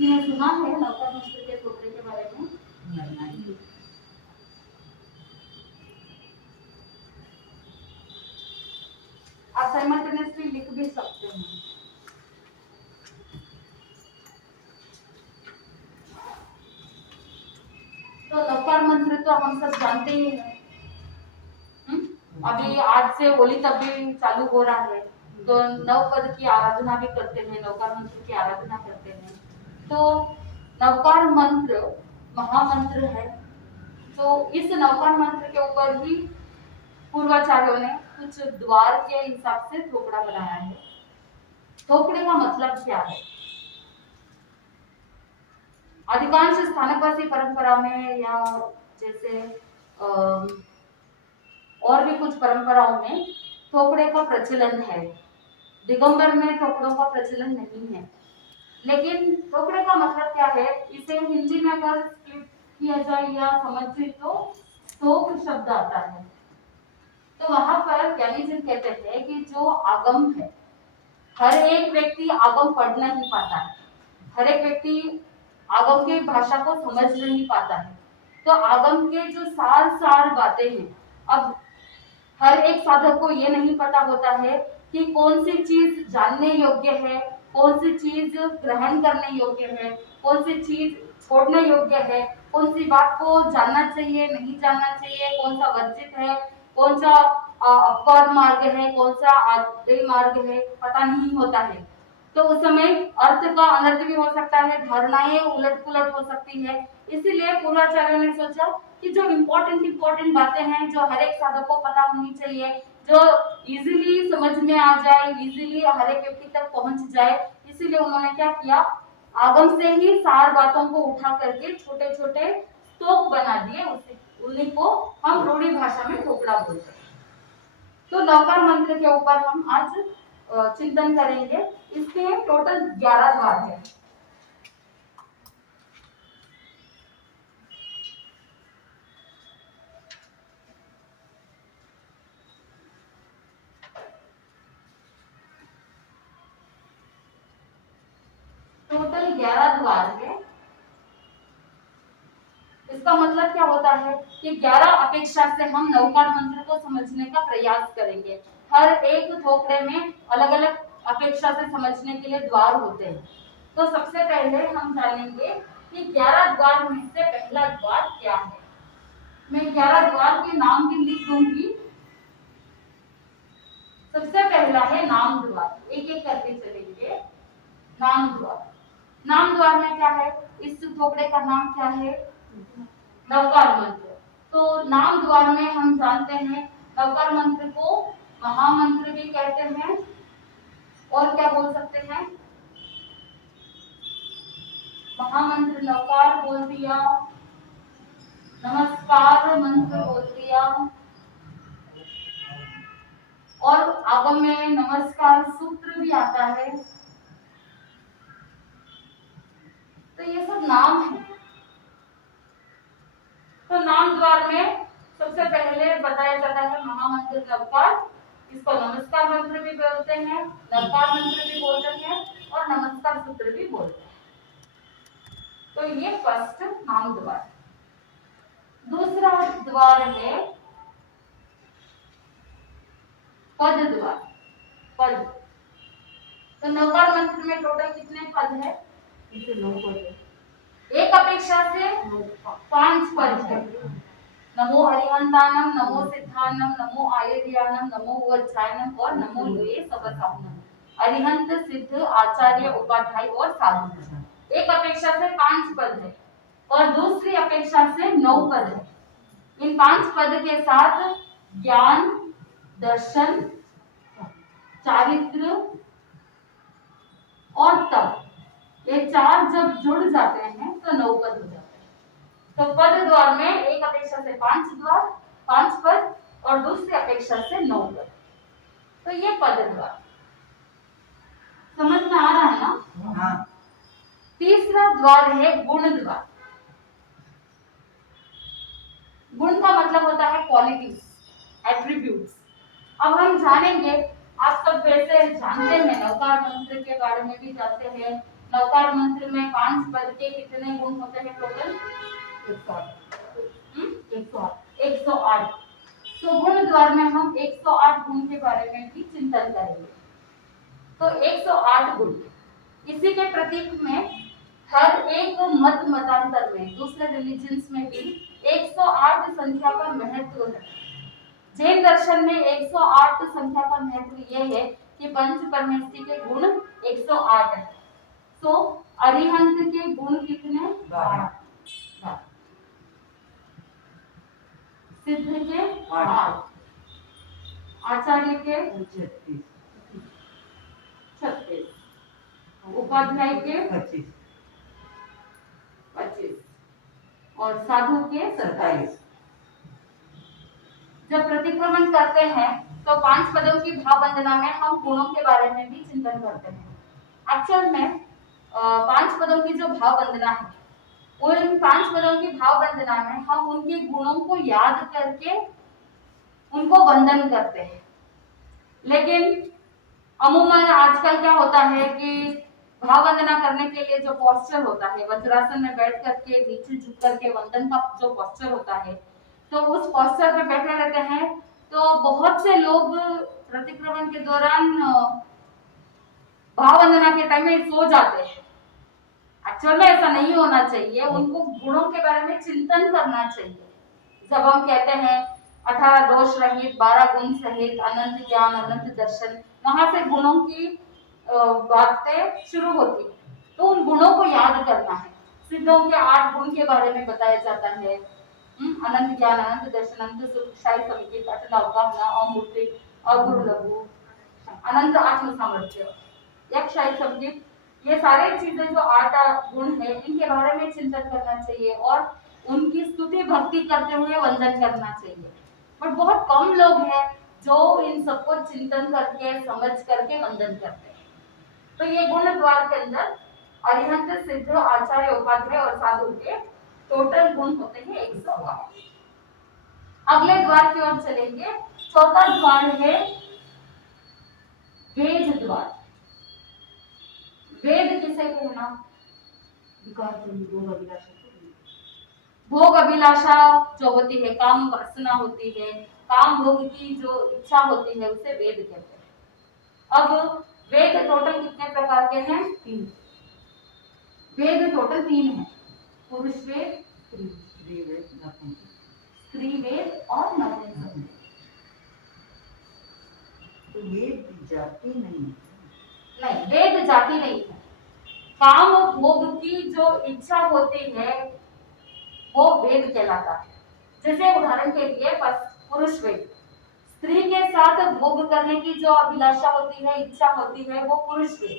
किसी ने सुना है नौका मंत्र के टोकरे के बारे में? नहीं। आप साइमल्टेनियसली लिख भी सकते हैं। तो नवकार मंत्र तो हम सब जानते ही हैं। अभी आज से होली तक भी चालू हो रहा है, तो नव पद की आराधना भी करते हैं, नवकार मंत्र की आराधना करते हैं। तो नवकार मंत्र महामंत्र है। तो इस नवकार मंत्र के ऊपर ही पूर्वाचार्यों ने कुछ द्वार के हिसाब से थोपड़ा बनाया है। थोपड़े का मतलब क्या है? अधिकांश स्थानकवासी परंपरा में या जैसे और भी कुछ परंपराओं में थोपड़े का प्रचलन है। दिगंबर में थोपड़ों का प्रचलन नहीं है। लेकिन थोपड़े का मतलब क्या है? इसे हिंदी में अगर स्प्लिट किया जाए या समझे तो थोक शब्द आता है। तो वहां पर ज्ञानी जन कहते हैं कि जो आगम है, हर एक व्यक्ति आगम पढ़ नहीं पाता है, हर एक व्यक्ति आगम की भाषा को समझ नहीं पाता है। तो आगम के जो सार सार बातें हैं, अब हर एक साधक को ये नहीं पता होता है कि कौन सी चीज जानने योग्य है, कौन सी चीज ग्रहण करने योग्य है, कौन सी चीज छोड़ने योग्य है, कौन सी बात को जानना चाहिए नहीं जानना चाहिए, कौन सा वर्जित है, कौन सा अपवाद मार्ग है, कौन सा आदेय मार्ग है, पता नहीं होता है। तो उस समय अर्थ का अनर्थ भी हो सकता है, धारणाएं उलट पुलट हो सकती है। इसीलिए पूर्वाचार्यों ने सोचा कि जो इम्पोर्टेंट बातें हैं, जो हर एक साधक को पता होनी चाहिए, जो इजीली समझ में आ जाए, इजीली हर एक व्यक्ति तक पहुंच जाए, इसीलिए उन्होंने क्या किया, आगम से ही सार बातों को उठा करके छोटे छोटे स्तोक बना दिए। उन्हीं को हम रूढ़ी भाषा में थोपड़ा बोलते हैं। तो नवकार मंत्र के ऊपर हम आज चिंतन करेंगे। इसके टोटल 11 द्वार है। टोटल 11 द्वार है। इसका मतलब क्या होता है कि 11 अपेक्षा से हम नवकार मंत्र को समझने का प्रयास करेंगे। हर एक थोपड़े में अलग अलग अपेक्षा से समझने के लिए द्वार होते हैं। तो सबसे पहले हम जानेंगे कि 11 द्वार में से पहला द्वार क्या है। मैं 11 द्वार के नाम भी लिख दूंगी। सबसे पहला है नाम द्वार, एक एक करके चलेंगे। नाम द्वार, नाम द्वार में क्या है? इस थोपड़े का नाम क्या है? नवकार मंत्र। तो नाम द्वार में हम जानते हैं नवकार मंत्र को महामंत्र भी कहते हैं, और क्या बोल सकते हैं? महामंत्र नवकार बोल दिया, नमस्कार मंत्र बोल दिया, और आगम में नमस्कार सूत्र भी आता है। तो ये सब नाम है। तो नाम द्वार में सबसे पहले बताया जाता है महामंत्र नवकार। इसको नमस्कार मंत्र भी बोलते हैं, नवकार मंत्र भी बोलते हैं, और नमस्कार सूत्र भी बोलते हैं। तो ये फर्स्ट नाम द्वार। दूसरा द्वार है पद द्वार। पद, तो नवकार मंत्र में टोटल कितने पद है? 9 पद है। एक अपेक्षा से 5 पद है। नमो हरिहंतानम, नमो सिद्धानम, नमो आयर्यानम, नमो वज्रायनम और नमो लोये सबसाहुनम। अरिहंत, सिद्ध, आचार्य, उपाध्याय और साधु। एक अपेक्षा से 5 पद है और दूसरी अपेक्षा से 9 पद है। इन 5 पद के साथ ज्ञान, दर्शन, चारित्र और तप, ये 4 जब जुड़ जाते हैं तो 9 पद हो जाते हैं। तो पद द्वार में एक अपेक्षा से 5 द्वार, 5 पद, और दूसरी अपेक्षा से 9 पद। तो ये पद द्वार समझ में आ रहा है ना? हाँ। तीसरा द्वार है गुण द्वार। गुण का मतलब होता है क्वालिटीज, एट्रीब्यूट्स। अब हम जानेंगे, आप सब वैसे जानते हैं, नवकार मंत्र के बारे में भी जानते हैं, नवकार मंत्र में 5 पद के कितने गुण होते हैं टोटल? 108। तो गुण द्वार में हम 108 गुण के बारे में भी चिंतन करेंगे। तो 108 गुण, इसी के प्रतीक में हर एक मतांतर में, दूसरे रिलीजन्स में भी 108 संख्या का महत्व है। जैन दर्शन में 108 संख्या का महत्व यह है कि पंच परमेष्टि के गुण 108 है। तो अरिहंत के गुण कितने? 12। सिद्ध के 8, आचार्य के 36, उपाध्याय के 25 और साधु के 27। जब प्रतिक्रमण करते हैं तो 5 पदों की भाव वंदना में हम गुणों के बारे में भी चिंतन करते हैं। एक्चुअल में 5 पदों की जो भाव वंदना है, उन 5 पदों की भाव वंदना में हम उनके गुणों को याद करके उनको वंदन करते हैं। लेकिन अमूमन आजकल क्या होता है कि भाव वंदना करने के लिए जो पोस्चर होता है, वज्रासन में बैठ करके नीचे झुक करके वंदन का जो पोस्चर होता है, तो उस पोस्चर पे बैठे रहते हैं। तो बहुत से लोग प्रतिक्रमण के दौरान भाव वंदना के टाइम में सो जाते हैं। एक्चुअल में ऐसा नहीं होना चाहिए, उनको गुणों के बारे में चिंतन करना चाहिए। जब हम कहते हैं 18 दोष रहित, 12 गुण सहित, अनंत ज्ञान, अनंत दर्शन, वहां से गुणों की बातें शुरू होती है। तो उन गुणों को याद करना है। सिद्धों के 8 गुण के बारे में बताया जाता है। अनंत ज्ञान, अनंत दर्शन, अनंत सुख, शाही संकेत, अटल अवगाहना, अमूर्ति, अगुरु लघु, अनंत आत्म सामर्थ्य, यक्षाई संकेत, ये सारे चीजें जो 8 गुण है, इनके बारे में चिंतन करना चाहिए और उनकी स्तुति भक्ति करते हुए वंदन करना चाहिए। बट बहुत कम लोग हैं जो इन सबको चिंतन करके समझ करके वंदन करते हैं। तो ये गुण द्वार के अंदर अरिहंत, सिद्ध, आचार्य, उपाध्याय और साधु के टोटल गुण होते हैं 108। अगले द्वार की ओर चलेंगे। चौथा द्वार है वेद द्वार। वेद किसे कहना? भोग अभिलाषा जो होती है, काम वासना होती है, काम भोग की जो इच्छा होती है, उसे वेद कहते हैं। अब वेद टोटल कितने प्रकार के हैं? 3। वेद टोटल 3 है। पुरुष वेद, स्त्री वेद और नपुंसक वेद। तो वेद जाति नहीं? नहीं, वेद जाति नहीं है। काम भोग की जो इच्छा होती है वो वेद कहलाता है। जैसे उदाहरण के लिए पुरुष वेद, स्त्री के साथ भोग करने की जो अभिलाषा होती है, इच्छा होती है, वो पुरुष वेद।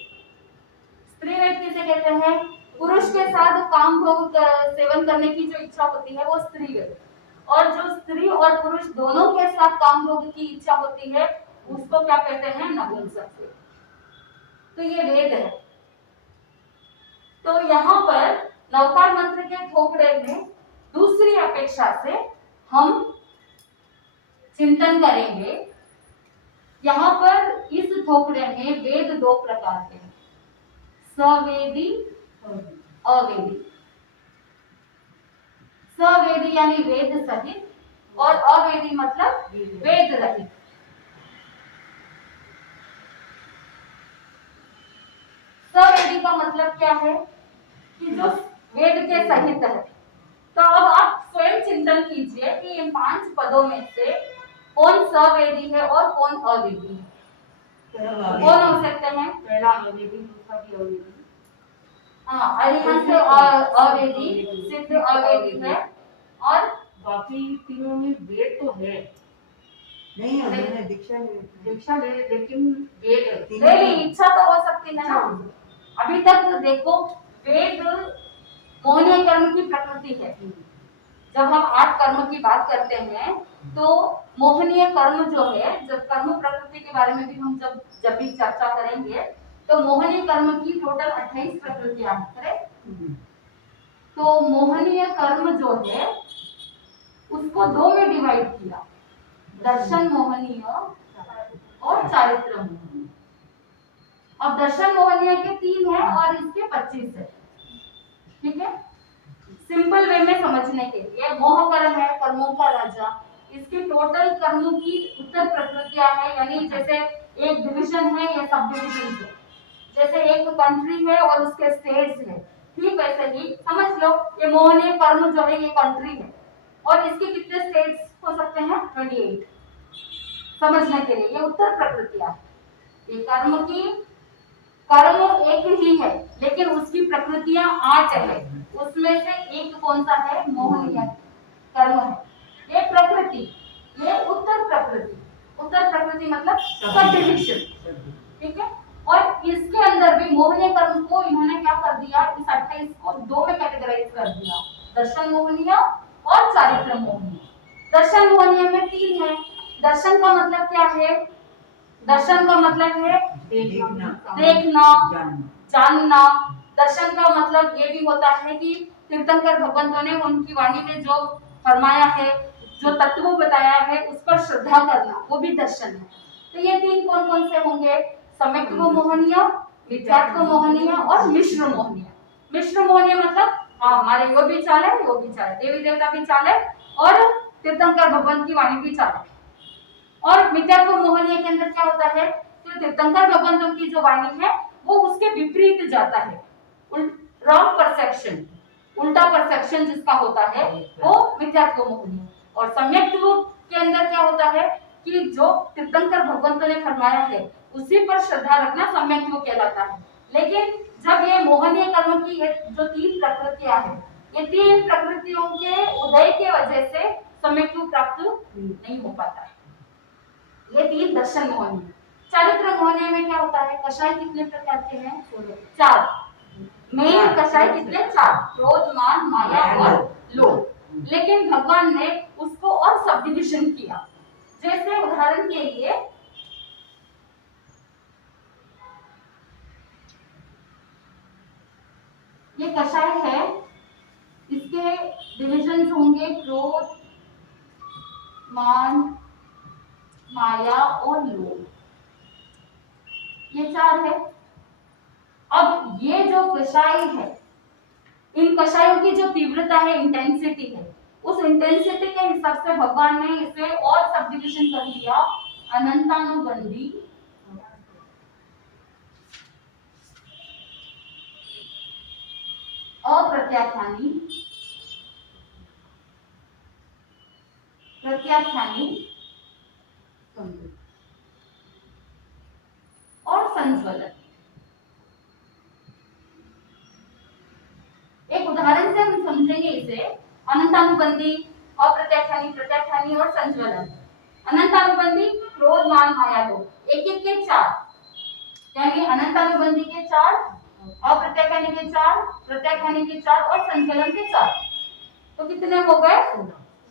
स्त्री वेद किसे कहते हैं? पुरुष के साथ काम भोग सेवन करने की जो इच्छा होती है वो स्त्री वेद। और जो स्त्री और पुरुष दोनों के साथ काम भोग की इच्छा होती है उसको क्या कहते हैं? नपुंसक वेद। तो ये वेद है। तो यहाँ पर नवकार मंत्र के थोपड़े में दूसरी अपेक्षा से हम चिंतन करेंगे। यहाँ पर इस थोपड़े में वेद 2 प्रकार के हैं, सवेदी, अवेदी। सवेदी यानी वेद सहित और अवेदी मतलब वेद रहित। सवेदी का मतलब क्या है? कि जो वेद के सहित है। तो अब आप स्वयं चिंतन कीजिए कि इन 5 पदों में से कौन सवेदी है और कौन अवेदी है। कौन हो सकते हैं? पहला अवेदी, दूसरा भी अवेदी। हाँ, अरिहंत अवेदी, सिद्ध अवेदी है और बाकी तीनों में वेद तो है नहीं। उन्होंने दीक्षा ले, लेकिन वेद ले ली, इच्छा तो हो सकती है ना। अभी तक देखो, वेद मोहनीय कर्म की प्रकृति है। जब हम 8 कर्म की बात करते हैं तो मोहनीय कर्म जो है, जब कर्म प्रकृति के बारे में भी हम जब भी चर्चा करेंगे तो मोहनीय कर्म की टोटल 28 प्रकृतियां हैं, करेक्ट? तो मोहनीय कर्म जो है उसको 2 में डिवाइड किया, दर्शन मोहनीय और चारित्र मोहनीय। अब दर्शन मोहनिया के 3 है और इसके 25 है। ठीक है, सिंपल वे में समझने के लिए मोह कर्म है, कर्मों का राजा। इसकी टोटल कर्मों की उत्तर प्रकृतियां है, यानी जैसे एक डिवीजन है या सब डिवीजन है, जैसे एक कंट्री है और उसके स्टेट्स है, ठीक वैसे ही समझ लो ये मोहनीय कर्म जो है ये कंट्री है और इसके कितने स्टेट्स हो सकते हैं 28। समझने के लिए ये उत्तर प्रकृतियां, ये कर्म एक ही है लेकिन उसकी प्रकृतियां 8 है, उसमें से एक कौन सा है मोहनीय कर्म है। ये प्रकृति, ये उत्तर प्रकृति, उत्तर प्रकृति मतलब सब डिविजन। ठीक है, और इसके अंदर भी मोहनीय कर्म को इन्होंने क्या कर दिया, इस 28 को 2 में कैटेगराइज कर दिया, दर्शन मोहनीय और चारित्र मोहनीय। दर्शन मोहनीय में 3 है। दर्शन का मतलब क्या है, दर्शन का मतलब है देखना, जानना। दर्शन का मतलब ये भी होता है कि तीर्थंकर भगवंतों ने उनकी वाणी में जो फरमाया है, जो तत्व बताया है उस पर श्रद्धा करना, वो भी दर्शन है। तो ये 3 कौन कौन से होंगे, सम्यक्त्व मोहनीय, मिथ्यात्व मोहनीय और मिश्र मोहनीय। मिश्र मोहनीय मतलब हाँ हमारे यो भी चाले, यो भी चाले, देवी देवता भी चाले और तीर्थंकर भगवान की वाणी भी चाले। और मिथ्यात्व मोहनीय के अंदर क्या होता है, तो तीर्थंकर भगवंतों की जो वाणी है वो उसके विपरीत जाता है, रॉन्ग परसेप्शन, उल्टा परसेप्शन जिसका होता है वो मिथ्यात्व मोहनीय। और सम्यक्त्व के अंदर क्या होता है कि जो तीर्थंकर भगवंतों ने फरमाया है उसी पर श्रद्धा रखना सम्यक्त्व कहलाता है। लेकिन जब ये मोहनीय कर्म की जो 3 प्रकृतियां हैं, ये 3 प्रकृतियों के उदय के वजह से सम्यक्त्व प्राप्त नहीं हो पाता है। ये 3 दर्शन मोहनीय। चारित्र मोहनीय में क्या होता है, कषाय कितने प्रकार के हैं, 4। मेन कषाय कितने, 4, क्रोध, मान, माया और लोभ। लेकिन भगवान ने उसको और सब डिविजन किया। जैसे उदाहरण के लिए ये कषाय है, इसके डिविजन होंगे क्रोध, मान, माया और लोभ, ये 4 है। अब ये जो कषाय है, इन कषायों की जो तीव्रता है, इंटेंसिटी है, उस इंटेंसिटी के हिसाब से भगवान ने इसे और सब डिविजन कर दिया, अनंतानुबंधी, अप्रत्याख्यानी, प्रत्याख्यानी और संज्वलन। एक उदाहरण से हम समझेंगे इसे, अनंतानुबंधी, अप्रत्याख्यानी, प्रत्याख्यानी और संज्वलन। अनंतानुबंधी क्रोध, मान, माया, लोभ, एक एक के 4, यानी अनंतानुबंधी के 4, अप्रत्याख्यानी के 4, प्रत्याख्यानी के 4 और संज्वलन के 4, तो कितने हो गए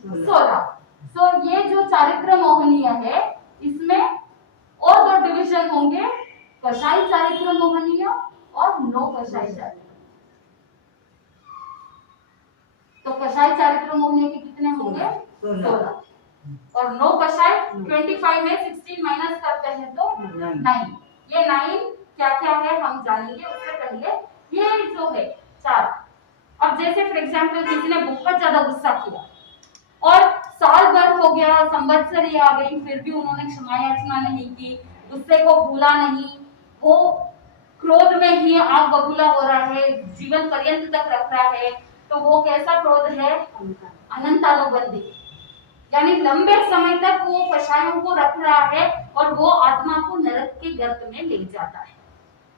16। तो ये जो चारित्र मोहनीय है इसमें और 2 डिविजन होंगे, कषाय चारित्र मोहनीय और नो कषाय चारित्र। तो कषाय चारित्र मोहनीय के कितने होंगे 16 और नो कषाय 25 में 16 माइनस करते हैं तो 9। ये 9 क्या क्या है हम जानेंगे, उससे पहले ये जो है 4। अब जैसे फॉर एग्जांपल किसी ने बहुत ज्यादा गुस्सा किया और साल भर हो गया, संवत्सरी आ गई, फिर भी उन्होंने क्षमा याचना नहीं की, गुस्से को भूला नहीं, वो क्रोध में ही आग बबूला हो रहा है, जीवन पर्यंत तक रख रहा है, तो वो कैसा क्रोध है, अनंतानुबंधी, यानी लंबे समय तक वो कषायों को रख रहा है और वो आत्मा को नरक के गर्त में ले जाता है।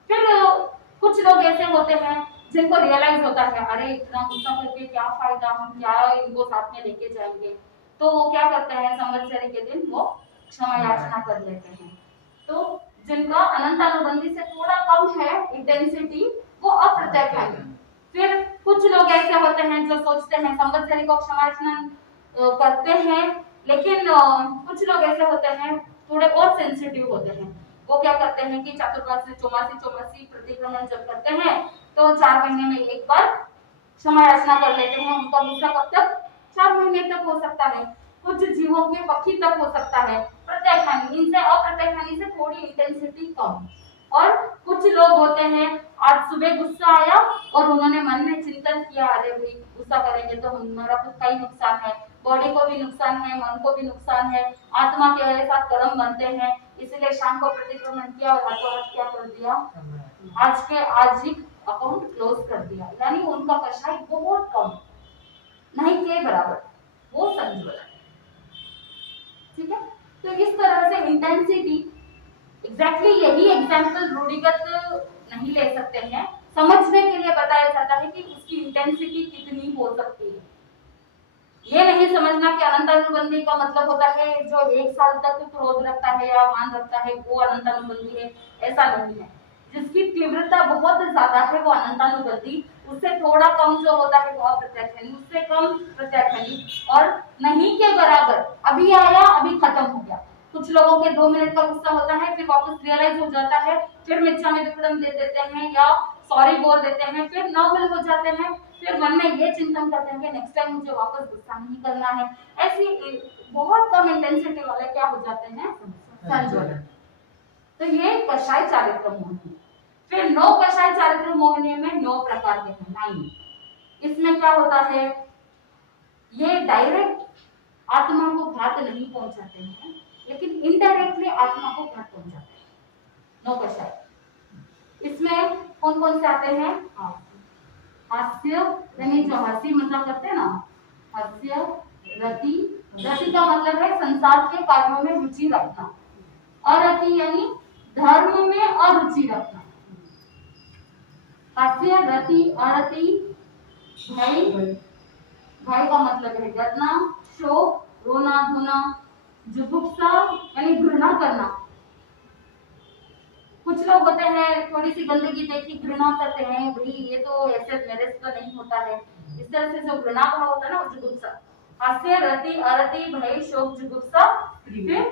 फिर कुछ लोग ऐसे होते हैं जिनको रियलाइज होता है अरे इतना गुस्सा करके क्या फायदा, हम क्या इनको साथ में लेके जाएंगे, तो वो क्या करते हैं संवत्सरी के दिन वो क्षमा याचना कर लेते हैं। तो जिनका अनंतानुबंधी से थोड़ा कम है इंटेंसिटी, वो अप्रत्याख्यानी। फिर कुछ लोग ऐसे होते हैं जो सोचते हैं संवत्सरी को क्षमा याचना करते हैं, लेकिन कुछ लोग ऐसे होते हैं थोड़े और सेंसिटिव होते हैं, वो क्या करते हैं कि चातुर्मासी चौमासी प्रतिक्रमण जब करते हैं तो 4 महीने में एक बार क्षमा याचना कर लेते हैं। उनका गुस्सा कब तक, 4 महीने तक हो सकता है, कुछ जीवों के पक्षी तक हो सकता है। प्रत्याख्यानी, इनसे अप्रत्याख्यानी से थोड़ी इंटेंसिटी कम और कुछ लोग होते हैं, आज सुबह गुस्सा आया और उन्होंने मन में चिंतन किया, अरे भाई गुस्सा करेंगे तो हमारा खुद का ही नुकसान है, बॉडी को भी नुकसान है, मन को भी नुकसान है, आत्मा के साथ कर्म बनते हैं, इसलिए शाम को प्रतिक्रमण किया और हाथों हाथ क्या कर दिया, आज ही अकाउंट क्लोज कर दिया। यानी उनका कषाय बहुत कम, नहीं के बराबर वो समझो। ठीक है, तो इस तरह से इंटेंसिटी एग्जैक्टली यही एग्जाम्पल रूढ़िगत नहीं ले सकते हैं, समझने के लिए बताया जाता है कि उसकी इंटेंसिटी कितनी हो सकती है। ये नहीं समझना कि अनंतानुबंधी का मतलब होता है जो 1 साल तक क्रोध रखता है या मान रखता है वो अनंतानुबंधी है, ऐसा नहीं है। जिसकी तीव्रता बहुत ज्यादा है वो अनंतानुबंधी, उससे थोड़ा कम जो होता है वो अप्रत्याख्यानी, उससे कम प्रत्याख्यानी, और नहीं के बराबर अभी आया अभी खत्म हो गया। कुछ लोगों के 2 मिनट का गुस्सा होता है, फिर वापस रियलाइज हो जाता है, फिर मिच्छा में दुक्कडम दे देते हैं या सॉरी बोल देते हैं, फिर नॉर्मल हो जाते हैं, फिर मन में ये चिंतन करते हैं कि नेक्स्ट टाइम मुझे वापस गुस्सा नहीं करना है। ऐसी बहुत कम इंटेंसिटी वाले क्या हो जाते हैं, संजोलन। तो ये कषाय चारित्र मोहिनी। फिर 9 कषाय चारित्र मोहिनी में 9 प्रकार के हैं, 9। इसमें क्या होता है, ये डायरेक्ट आत्मा को घात नहीं पहुंचाते हैं, लेकिन इनडायरेक्टली आत्मा को घात पहुंचाते हैं। 9 कषाय इसमें कौन कौन से आते हैं, हास्य, यानी जो हंसी मजाक करते हैं ना, हास्य, रति, रति का मतलब है संसार के कार्यों में रुचि रखना, अरति यानी धर्म में अरुचि रखना। हास्य, रति, अरति, भय, भय का मतलब है डरना, शोक, रोना धोना, जुगुप्सा यानी घृणा करना। कुछ लोग होते हैं थोड़ी सी गंदगी देखी घृणा करते हैं, भाई ये तो ऐसे मेरे से तो नहीं होता है, इस तरह से जो घृणा भाव होता है ना वो जुगुप्सा। हास्य, रति, अरति, भय, शोक, जुगुप्सा, फिर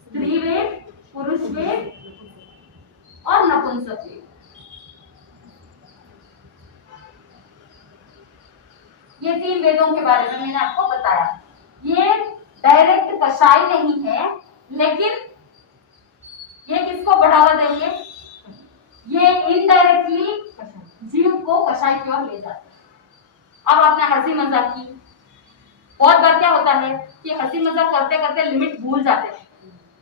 स्त्रीवेद, पुरुषवेद और नपुंसकवेद। ये 3 वेदों के बारे में मैंने आपको बताया। ये डायरेक्ट कषाय नहीं है, लेकिन ये किसको बढ़ावा देंगे, ये इनडायरेक्टली जीव को कषाय की ओर ले जाते हैं। अब आपने हंसी मजाक की, बहुत बार क्या होता है कि हंसी मजाक करते करते लिमिट भूल जाते हैं,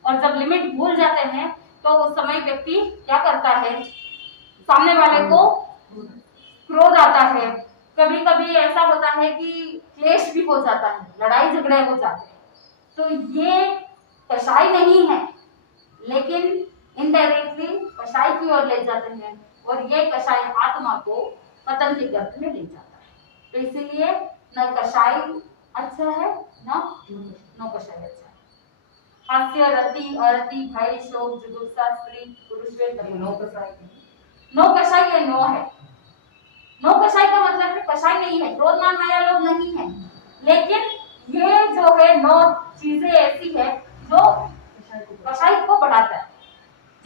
और जब लिमिट भूल जाते हैं तो उस समय व्यक्ति क्या करता है, सामने वाले को क्रोध आता है, कभी कभी ऐसा होता है कि क्लेश भी हो जाता है, लड़ाई झगड़े हो जाते हैं। तो ये कषाय नहीं है, लेकिन इनडायरेक्टली कषाय की ओर ले जाते हैं, और ये कषाय आत्मा को पतन के गर्त में ले जाता है। तो इसीलिए न कषाय अच्छा है न कषाय अच्छा है। हास्य, रति, अरति, भय, शोक, जुगुप्सा, स्त्री, पुरुषवेद, 9 कषाय। 9 कषाय ये 9 है। 9 कषाय का मतलब है कषाय नहीं है, क्रोध मान माया लोभ नहीं है, लेकिन ये जो है 9 चीजें ऐसी है जो कषाय को बढ़ाता है।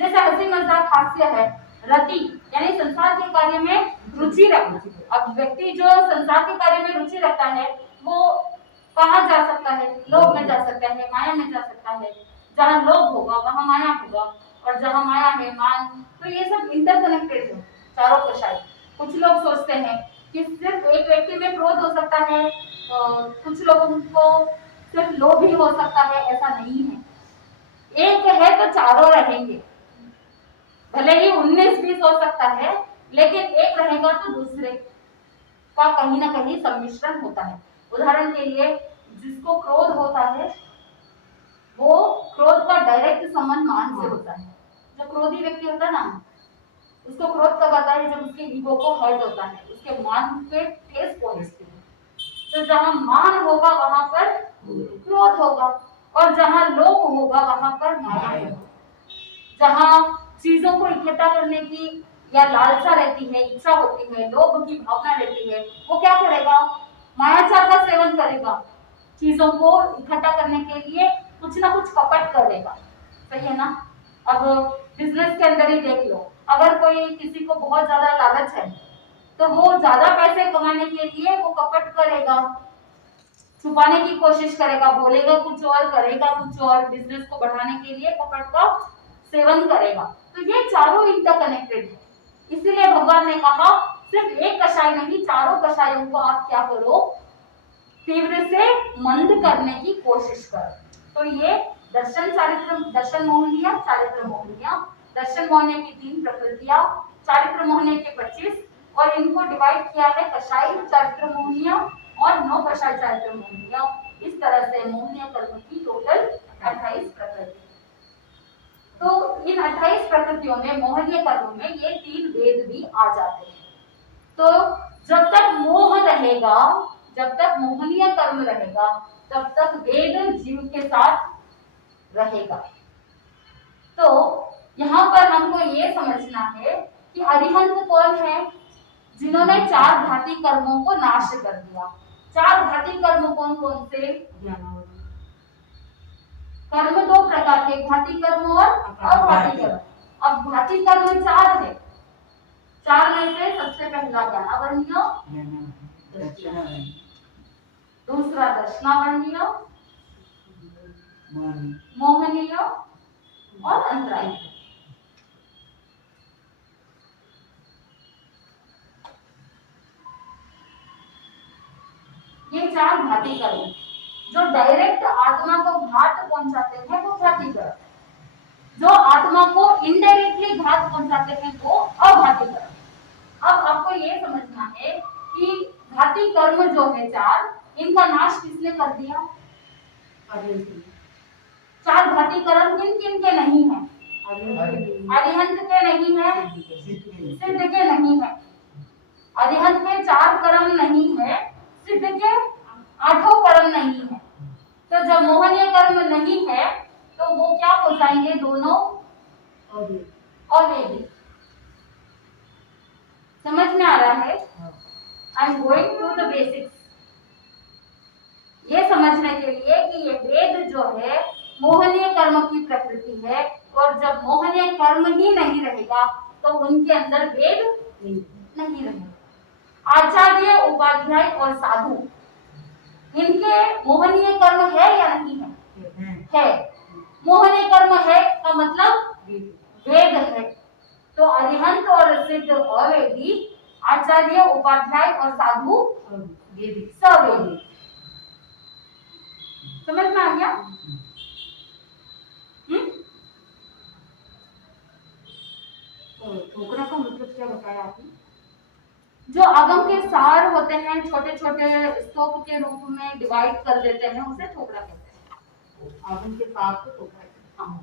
जैसे हंसी मजाक हास्य है, रति यानी संसार के कार्य में रुचि रखना। अब व्यक्ति जो संसार के कार्य में रुचि रखता है वो कहाँ जा सकता है, लोभ में जा सकता है, माया में जा सकता है। जहाँ लोभ होगा वहाँ माया होगा, और जहाँ माया है मान, तो ये सब इंटरकनेक्टेड है चारों कषाय। कुछ लोग सोचते हैं कि सिर्फ एक व्यक्ति में क्रोध हो सकता है, कुछ लोगों को सिर्फ लोभ ही हो सकता है, ऐसा नहीं है। एक है तो चारों रहेंगे, भले ही 19-20 हो सकता है, लेकिन एक रहेगा तो दूसरे का कहीं ना कहीं सम्मिश्रण होता है। उदाहरण के लिए जिसको क्रोध होता है वो क्रोध का डायरेक्ट संबंध मान से होता है। जो क्रोधी व्यक्ति होता है ना, उसको क्रोध कब आता है, जब उसके ईगो को हर्ट होता है, उसके मान पे ठेस पहुंचती है। तो जहां मान होगा वहां पर क्रोध होगा, और जहां लोभ होगा वहां पर माया होगा। जहां चीजों को इकट्ठा करने की या लालसा रहती है, इच्छा होती है, लोभ की भावना रहती है, वो क्या करेगा, मायाचार का सेवन करेगा, चीजों को इकट्ठा करने के लिए कुछ ना कुछ कपट करेगा। सही है ना। अब बिजनेस के अंदर ही देख लो, अगर कोई किसी को बहुत ज्यादा लालच है तो वो ज्यादा पैसे कमाने के लिए वो कपट करेगा, छुपाने की कोशिश करेगा, बोलेगा कुछ और करेगा कुछ और, बिजनेस को बढ़ाने के लिए कपट का सेवन करेगा। तो ये चारों इंटरकनेक्टेड है। इसीलिए भगवान ने कहा सिर्फ एक कषाय नहीं, चारों कषायों को आप क्या करो, तीव्र से मंद करने की कोशिश करो। तो ये दर्शन चारित्र, दर्शन मोहनिया, चारित्र मोहनिया, दर्शन मोहने की 3 प्रकृतियां, चारित्र मोहने के 25, और इनको डिवाइड किया है कषाय चारित्र मोहनिया और 9 कषाय चारित्र मोहनिया। इस तरह से मोहनीय कर्म की टोटल 28 प्रकृति। तो इन 28 प्रकृतियों में, मोहनीय कर्म में ये 3 वेद भी आ जाते हैं। तो जब तक मोह रहेगा, जब तक मोहनीय कर्म रहेगा, तब तक वेद जीव के साथ रहेगा। तो यहाँ पर हमको ये समझना है कि अरिहंत कौन है, जिन्होंने 4 घाती कर्मों को नाश कर दिया। 4 घाती कर्म कौन कौन से? कर्म 2 प्रकार के, घाती कर्म और अघाती कर्म। अब घाती कर्म 4 है। 4 में से सबसे पहला ज्ञानावर्णीय, दूसरा दर्शनावर्णीय, मोहनीय और अंतरायी। ये 4 घाती कर्म जो डायरेक्ट आत्मा को घात पहुंचाते हैं वो घाती कर्म, जो आत्मा को इनडायरेक्टली घात पहुंचाते हैं वो अघाती कर्म। अब आपको ये समझना है कि घाती कर्म जो है 4, इनका नाश किसने कर दिया? 4 घाती कर्म किन किन के नहीं है? अरिहंत के नहीं है, सिद्ध के नहीं है। अरिहंत के 4 कर्म नहीं है, सिद्ध के 8 कर्म नहीं है। तो जब मोहनीय कर्म नहीं है तो वो क्या हो जाएंगे? दोनों अवैधी। समझ में आ रहा है? I am going to the basics. ये समझने के लिए कि ये वेद जो है मोहनीय कर्म की प्रकृति है, और जब मोहनीय कर्म ही नहीं रहेगा तो उनके अंदर वेद नहीं रहेगा। आचार्य, उपाध्याय और साधु, इनके मोहनीय कर्म है या नहीं है? है। मोहनीय कर्म है का मतलब वेद है। तो अरिहंत और सिद्ध अवेदी, आचार्य, उपाध्याय और साधु सवेदी। समझ में आ गया? ठोकरा का मतलब क्या बताया आपने? जो आगम के सार होते हैं, छोटे छोटे स्तोप के रूप में डिवाइड कर देते हैं, उसे ठोकरा कहते हैं। आगम के सार को ठोकरा। हाँ।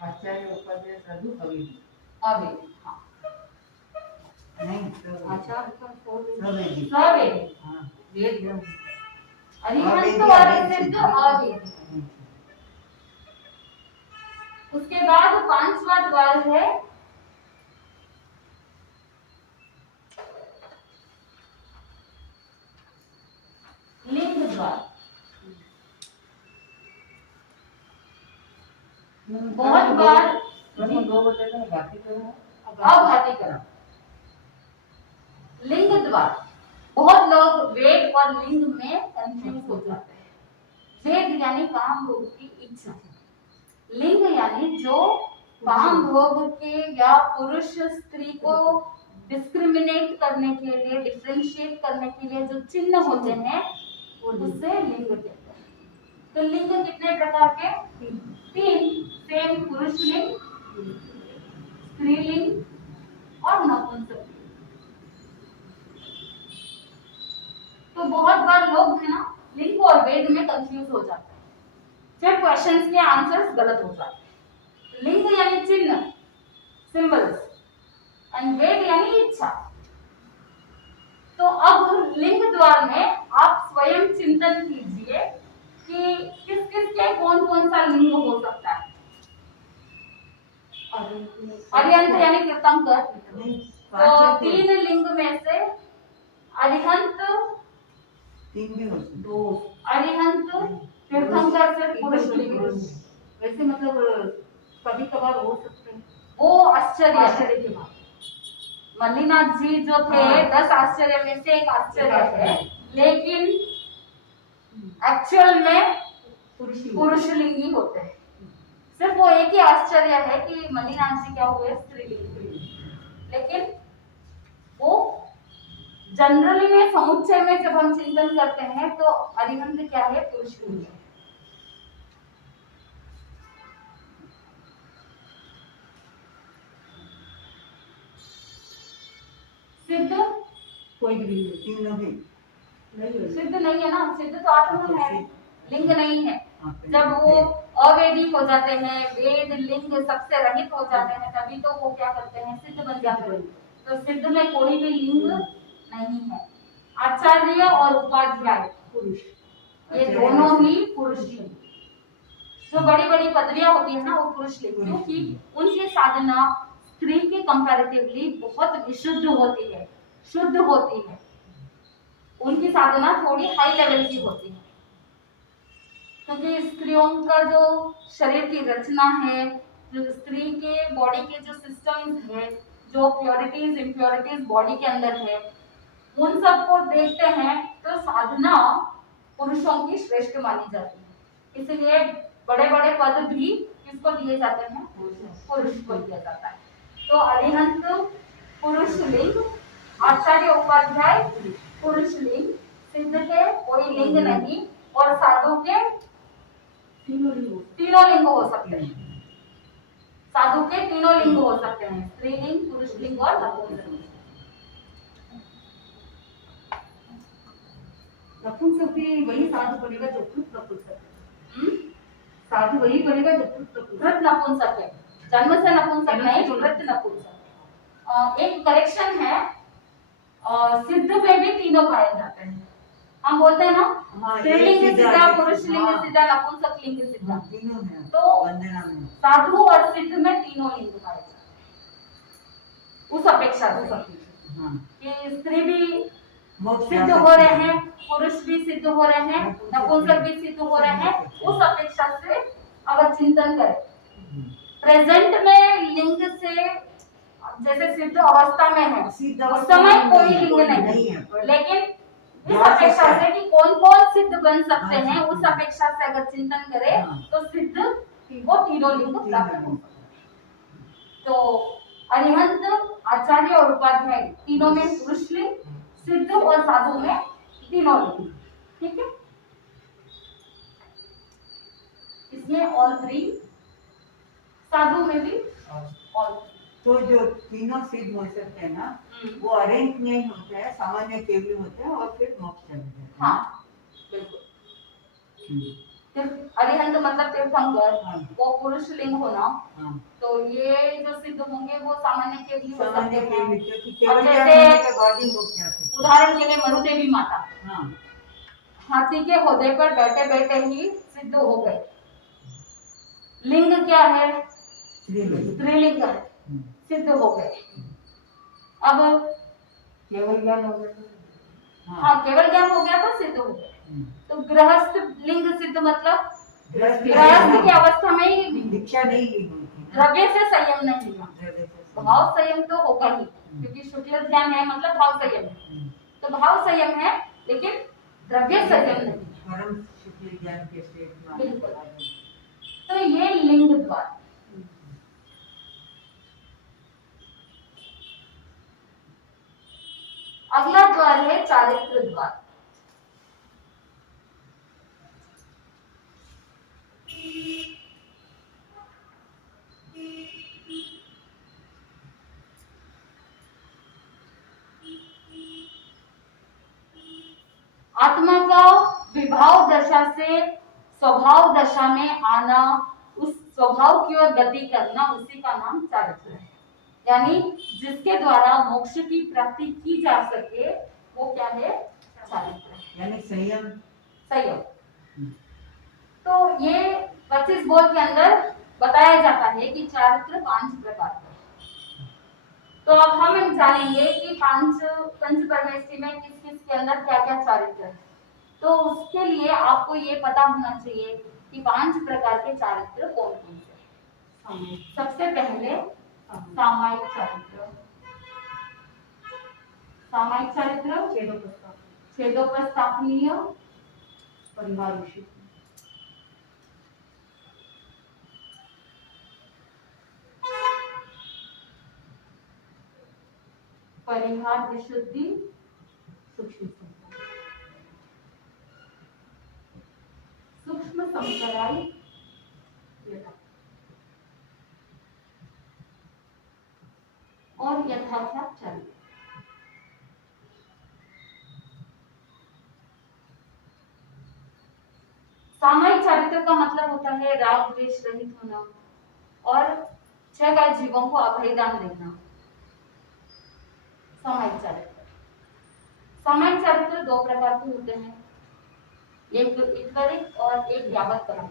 आचार्य, उपाध्याय, साधु, अवेदी। अवेदी, हाँ। नहीं, आचार्य, सवेदी। सवेदी, हाँ, वेद जो अरिहंत और सिद्ध अवेदी। उसके बाद 5वां द्वार है लिंग द्वार। बहुत बार दो बताए घाती कर्म, अघाती कर्म। लिंग द्वार, बहुत लोग वेद और लिंग में कंफ्यूज हो जाते हैं। वेद यानी काम भोग की इच्छा, लिंग यानी जो काम भोग के या पुरुष स्त्री को डिस्क्रिमिनेट करने के लिए, डिफरेंशिएट करने के लिए जो चिन्ह होते हैं उससे लिंग कहते हैं। तो लिंग कितने प्रकार के? 3। सेम पुरुष लिंग, स्त्रीलिंग और नपुंसक। तो बहुत बार लोग है ना लिंग और वेद में कंफ्यूज हो जाते हैं, फिर क्वेश्चंस के आंसर्स गलत हो जाते हैं। लिंग यानी चिन्ह, सिंबल्स, एंड वेद यानी इच्छा। तो अब लिंग द्वार में आप स्वयं चिंतन कीजिए कि किस किस के कौन कौन सा लिंग हो सकता है। अरिहंत यानी तीर्थंकर। नहीं, तो पांच थे। 3 लिंग में से अरिहंत, 3 भी हो सकते। 2 अरिहंत तीर्थंकर से पुरुष लिंग। वैसे मतलब कभी कभार हो सकते हैं। वो आश्चर्य आश्चर्य की बात। मल्लीनाथ जी जो थे हाँ। 10 आश्चर्य में से एक आश्चर्य है, लेकिन एक्चुअल में पुरुष लिंगी होते हैं। सिर्फ वो एक ही आश्चर्य है कि मल्लीनाथ जी क्या हुए स्त्रीलिंगी, लेकिन वो जनरली में समुच्चय में जब हम चिंतन करते हैं तो अरिहंत क्या है, पुरुष लिंग है। सिद्ध कोई भी नहीं, तीनों भी नहीं। सिद्ध नहीं है ना, सिद्ध तो आत्मा है, लिंग नहीं है। जब वो अवेदी हो जाते हैं, वेद लिंग सबसे रहित हो जाते हैं, तभी तो वो क्या करते हैं, सिद्ध बन जाते हैं। तो सिद्ध में कोई भी लिंग नहीं है। आचार्य और उपाध्याय पुरुष, ये दोनों ही पुरुष लिंग। जो बड़ी बड़ी पदवियां होती है ना वो पुरुष लिंग, क्योंकि उनकी साधना स्त्री के कंपैरेटिवली बहुत विशुद्ध होती है, शुद्ध होती है। उनकी साधना थोड़ी हाई लेवल की होती है, क्योंकि स्त्रियों का जो शरीर की रचना है, जो स्त्री के बॉडी के जो सिस्टम्स है, जो प्योरिटीज इम्प्योरिटीज बॉडी के अंदर है, उन सबको देखते हैं तो साधना पुरुषों की श्रेष्ठ मानी जाती है। इसलिए बड़े बड़े पद भी किसको दिए जाते हैं, पुरुष को दिया जाता है। तो अरिहंत पुरुष लिंग, आचार्य उपाध्याय पुरुष लिंग, सिद्ध के कोई लिंग नहीं, और साधु के तीनों लिंग हो सकते हैं। साधु के तीनों लिंग हो सकते हैं, स्त्रीलिंग, पुरुष लिंग और नपुंसक। नपुंसक भी वही साधु बनेगा जो कृत नपुंसक है। साधु वही बनेगा जो कृत नपुंसक है, जन्म से नपुंसक नहीं, कृत नपुंसक। एक करेक्शन है, सिद्ध में भी तीनों पाए जाते हैं। हम बोलते हैं ना, स्त्रीलिंग सिद्धा, पुरुष लिंग सिद्धा, नपुंसक लिंग सिद्धा, तीनों हैं। तो साधु और सिद्ध में तीनों लिंग पाए जाते हैं। उस अपेक्षा से कि स्त्री भी सिद्ध हो रहे हैं, पुरुष भी सिद्ध हो रहे हैं, नपुंसक भी सिद्ध हो रहे हैं, उस अपेक्षा से अगर चिंतन करें। प्रेजेंट में लिंग से जैसे सिद्ध अवस्था में है, उस समय कोई लिंग नहीं है, लेकिन इस अपेक्षा से कि कौन कौन सिद्ध बन सकते हैं, उस अपेक्षा से अगर चिंतन करें तो सिद्ध को तीनों लिंग प्राप्त हो सकते हैं। तो अरिहंत, आचार्य और उपाध्याय तीनों में पुरुष लिंग, सिद्ध और साधु में तीनों लिंग। ठीक है, इसमें ऑल थ्री, साधु में भी ऑल। तो जो तीनों सिद्ध हो सकते हैं ना, वो अरेंज नहीं होते हैं, सामान्य केवल होते हैं और फिर मोक्ष चले जाते हैं। हाँ बिल्कुल। अरिहंत मतलब तीर्थंकर, वो पुरुष लिंग होना। तो ये जो सिद्ध होंगे वो सामान्य केवल हो सकते हैं। और जैसे उदाहरण के लिए मरुदेवी माता, हाथी के होदे पर बैठे बैठे ही सिद्ध हो गए। लिंग क्या है, स्त्रीलिंग है, सिद्ध हो गए। अब केवल ज्ञान हो गया, हाँ केवल ज्ञान हो गया तो सिद्ध हो गए। तो गृहस्थ लिंग सिद्ध मतलब गृहस्थ की अवस्था में ही दीक्षा नहीं ली, द्रव्य से संयम नहीं लिया। भाव संयम तो होगा ही, क्योंकि शुक्ल ध्यान है मतलब भाव संयम है, तो भाव संयम है, लेकिन द्रव्य संयम नहीं। परम शुक्ल ज्ञान के स्टेट में। बिल्कुल। तो ये लिंग द्वार। अगला द्वार है चारित्र द्वार। आत्मा का विभाव दशा से स्वभाव दशा में आना, उस स्वभाव की ओर गति करना, उसी का नाम चारित्र है। यानी जिसके द्वारा मोक्ष की प्राप्ति की जा सके वो क्या है, चारित्र। यानी संयम। संयम। तो ये 25 बोध के अंदर बताया जाता है कि चारित्र 5 प्रकार के हैं। तो अब हम जानेंगे कि पंच परमेष्टि में किस किस के अंदर क्या क्या चारित्र है। तो उसके लिए आपको ये पता होना चाहिए कि 5 प्रकार के चारित्र कौन कौन से हैं। सबसे पहले सामायिक चारित्र। सामायिक चारित्र छेदोपस्थापनीय, परिवार विषय, परिहार विशुद्धि, सूक्ष्म संकराई, और यथार्थात चरित्र। सामायिक चारित्र का मतलब होता है राग द्वेष रहित होना और 6 गाय जीवों को अभयदान देना। सामायिक चारित्र। सामायिक चारित्र 2 प्रकार के होते हैं, एक ईश्वरिक और एक यावत परम।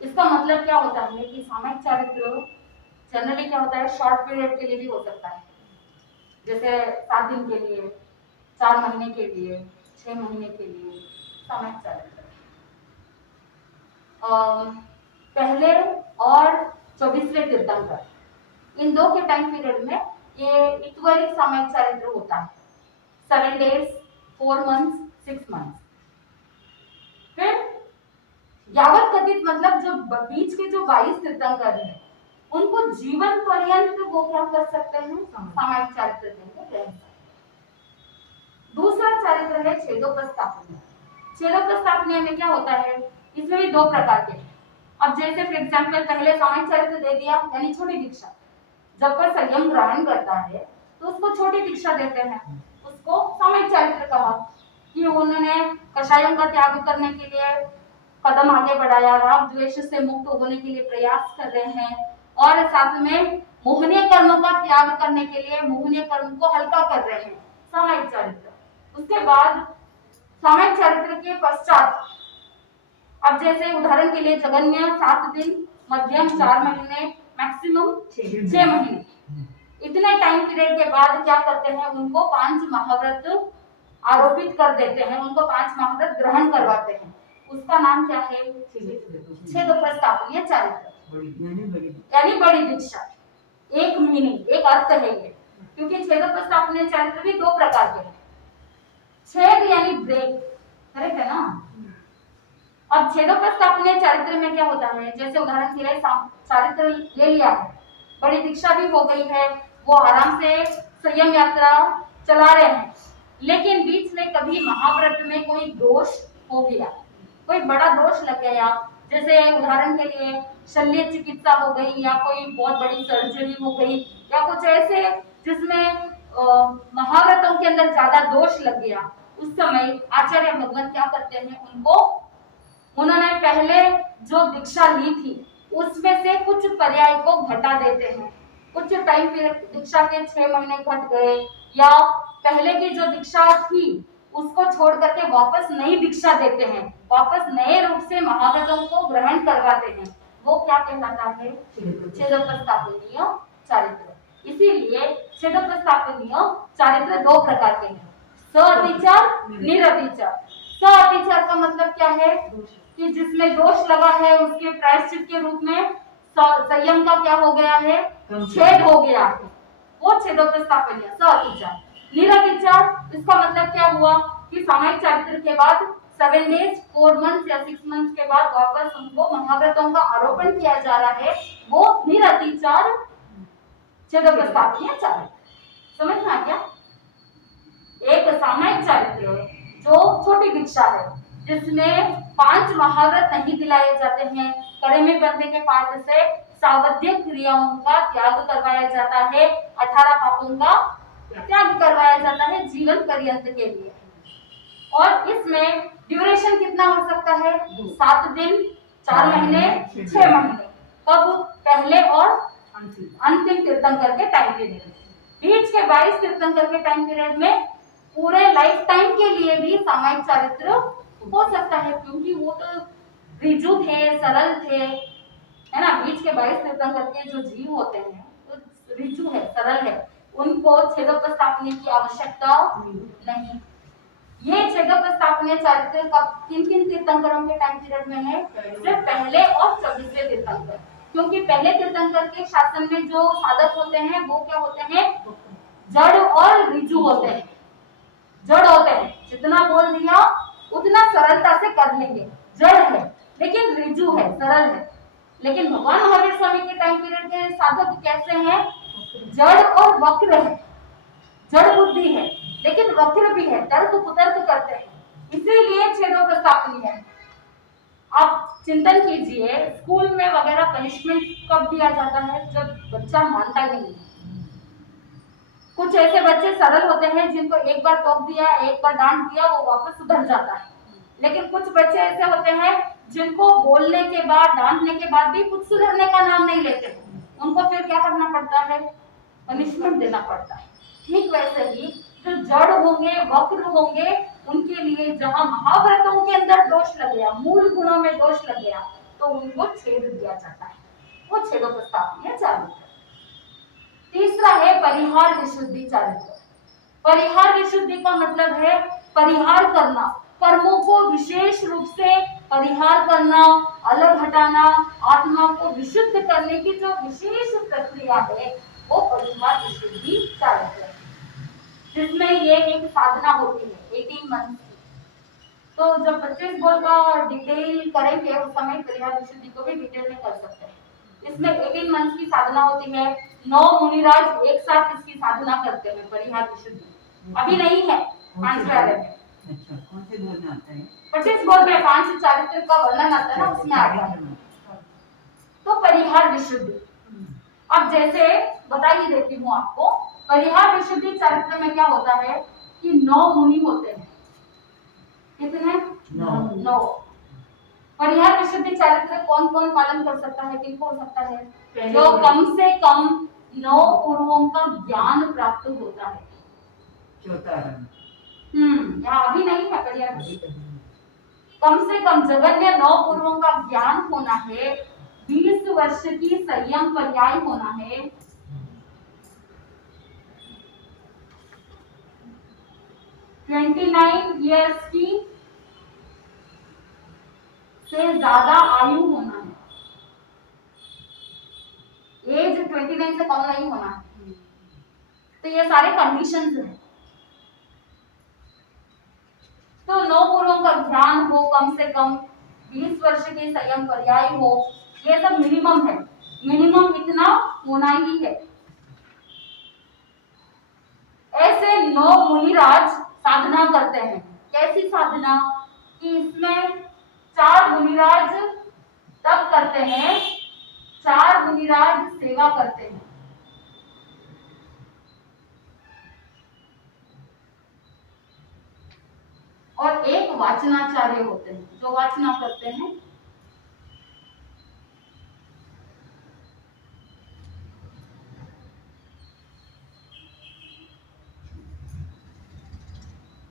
इसका मतलब क्या होता है कि सामायिक चारित्र जनरली क्या होता है, शॉर्ट पीरियड के लिए भी हो सकता है, जैसे 7 दिन के लिए, 4 महीने के लिए, 6 महीने के लिए सामायिक चारित्र। पहले और 24वें तीर्थंकर, इन 2 के टाइम पीरियड में ये ईश्वरिक सामायिक चारित्र होता है, 7 days, 4 months, 6 months। फिर यावत कथित मतलब जो बीच के जो 22 तीर्थंकर हैं उनको जीवन पर्यंत वो क्या कर सकते हैं, सामायिक चारित्र के अंदर। दूसरा चारित्र है छेदोपस्थापनीय। छेदोपस्थापनीय में क्या होता है, इसमें भी 2 प्रकार के हैं। अब जैसे फॉर एग्जांपल पहले सामायिक चारित्र दे दिया यानी छोटी दीक्षा, जब कोई संयम ग्रहण करता है तो उसको छोटी दीक्षा देते हैं, उसको सामायिक चारित्र कहा कि उन्होंने कषायों का त्याग करने के लिए कदम आगे बढ़ाया, राग द्वेष से मुक्त होने के लिए प्रयास कर रहे हैं और साथ में मोहनीय कर्मों का त्याग करने के लिए मोहनीय कर्म को हल्का कर रहे हैं, सामायिक चारित्र। उसके बाद सामायिक चारित्र के पश्चात अब जैसे उदाहरण के लिए जगन्य 7 दिन, मध्यम 4 महीने, मैक्सिमम 6 महीने, इतने टाइम पीरियड के बाद क्या करते हैं, उनको 5 महाव्रत आरोपित कर देते हैं, उनको 5 महाव्रत ग्रहण करवाते हैं। उसका नाम क्या है, छेदोपस्थापनीय चारित्र यानी बड़ी दीक्षा। एक मीनिंग, एक अर्थ है ये, क्योंकि छेदोपस्थापनीय चारित्र भी 2 प्रकार के हैं। छेद यानी ब्रेक, करेक्ट है ना। अब छेदोपस्थापनीय चारित्र में क्या होता है, जैसे उदाहरण के लिए चारित्र ले लिया है, बड़ी दीक्षा भी हो गई है, वो आराम से संयम यात्रा चला रहे हैं, लेकिन बीच में कभी महाव्रत में कोई दोष हो गया, कोई बड़ा दोष लग गया, जैसे उदाहरण के लिए शल्य चिकित्सा हो गई या कोई बहुत बड़ी सर्जरी हो गई या कुछ ऐसे जिसमें महाव्रतों के अंदर ज्यादा दोष लग गया, उस समय आचार्य भगवान क्या करते हैं, उन्होंने पहले जो दीक्षा ली थी उसमें से कुछ पर्याय को घटा देते हैं। कुछ टाइम पीरियड दीक्षा के 6 महीने घट गए या पहले की जो दीक्षा थी उसको छोड़ करके वापस नई दीक्षा देते हैं, वापस नए रूप से महाव्रतों को ग्रहण करवाते हैं, वो क्या कहलाता है, छेदोपस्थापनीय चारित्र। इसीलिए छेदोपस्थापनीय चारित्र 2 प्रकार के हैं, सअतिचार, निरतिचार। सअतिचार का मतलब क्या है कि जिसमें दोष लगा है उसके प्रायश्चित के रूप में संयम का क्या हो गया है, छेद हो गया है, वो छेदोपस्थापनीय सअतिचार। निरतिचार इसका मतलब क्या हुआ कि सामायिक चारित्र के बाद 7 days, 4 months या 6 months के बाद वापस उनको महाव्रतों का आरोपण किया जा रहा है, वो निरतिचार छेदोपस्थापनीय चारित्र। समझ में आ गया। एक सामायिक चारित्र जो छोटी दीक्षा है जिसमें 5 महाव्रत नहीं दिलाए जाते हैं, कड़े में बंधे के पाठ से सावध्य क्रियाओं का त्याग करवाया जाता है, 18 पापों का त्याग करवाया जाता है जीवन पर्यंत के लिए। और इसमें ड्यूरेशन कितना हो सकता है, 7 दिन, 4 महीने, 6 महीने, कब, पहले और अंतिम तीर्थंकर के टाइम पीरियड। बीच के 22 तीर्थंकर के टाइम पीरियड में पूरे लाइफ टाइम के लिए भी सामायिक चारित्र हो सकता है, क्योंकि वो तो ऋजु थे, सरल थे, है ना। बीच के 22 तीर्थंकर के जो जीव होते हैं वो ऋजु है, सरल है, उनको छेदोपस्थापने की आवश्यकता नहीं। ये छेदोपस्थापनीय चारित्र कब किन किन तीर्थंकरों के टाइम पीरियड में है? सिर्फ पहले और 24वें तीर्थंकर, क्योंकि पहले तीर्थंकर के शासन में जो साधक होते हैं वो क्या होते हैं? जड़ और ऋजु होते हैं। जड़ होते हैं, जितना बोल दिया उतना सरलता से कर लेंगे, जड़ है लेकिन ऋजु है, सरल है। लेकिन भगवान महावीर स्वामी के टाइम पीरियड के साधक कैसे हैं? जड़ और वक्र है, जड़ बुद्धि है लेकिन वक्र भी है, तर्क कुतर्क करते हैं, इसीलिए छेदोपस्थापनीय है। आप चिंतन कीजिए, स्कूल में वगैरह पनिशमेंट कब दिया जाता है? जब बच्चा मानता नहीं है। कुछ ऐसे बच्चे सरल होते हैं जिनको एक बार टोक दिया, एक बार डांट दिया, वो वापस सुधर जाता है। लेकिन कुछ बच्चे ऐसे होते हैं जिनको बोलने के बाद, डांटने के बाद भी कुछ सुधरने का नाम नहीं लेते, उनको फिर क्या करना पड़ता है? पनिशमेंट देना पड़ता है। ठीक वैसे ही जो जड़ होंगे, वक्र होंगे, उनके लिए जहां महाव्रतों के अंदर दोष लग गया, मूल गुणों में दोष लग गया, तो उनको छेद दिया जाता है, वो छेदोपस्थापनीय चारित्र। तीसरा है परिहार विशुद्धि चारित्र। परिहार विशुद्धि का मतलब है परिहार करना, कर्मों को विशेष रूप से परिहार करना, अलग हटाना, आत्मा को विशुद्ध करने की जो विशेष प्रक्रिया है वो परिहार विशुद्धि चारित्र है, जिसमें ये एक साधना होती है 18 मंथ की। तो जब 25 बोल का डिटेल करेंगे उस समय परिहार विशुद्धि को भी डिटेल में कर सकते हैं। इसमें 18 मंथ की साधना होती है। 9 मुनिराज एक साथ इसकी साधना करते हैं परिहार विशुद्धि। अभी नहीं है 5वें वाले में। अच्छा, कौन से बोल में आता है? 25 बोल में 5 चारित्र का वर्णन आता है ना, उसमें आता है। तो परिहार विशुद्धि, अब जैसे बता ही देती हूँ आपको, परिहार विशुद्धि चारित्र में क्या होता है कि 9 मुनि होते हैं। कितने? 9। परिहार विशुद्धि चारित्र कौन कौन पालन कर सकता है? किनको हो सकता है? जो कम से कम 9 पूर्वों का ज्ञान प्राप्त होता है। यहाँ अभी नहीं है परिहार विशुद्धि। कम से कम जगन्य 9 पूर्वों का ज्ञान होना है, 20 वर्ष की संयम पर्याय होना है, 29 ईयर्स की से ज्यादा आयु होना है, एज 29 से कम नहीं होना है। तो ये सारे कंडीशंस हैं। तो 9 पूर्वों का ज्ञान हो, कम से कम 20 वर्ष की संयम पर्याय हो, ये सब मिनिमम है, मिनिमम इतना होना ही है। ऐसे 9 मुनिराज साधना करते हैं। कैसी साधना? कि इसमें 4 मुनिराज तप करते हैं, 4 मुनिराज सेवा करते हैं, और एक वाचनाचार्य होते हैं जो वाचना करते हैं।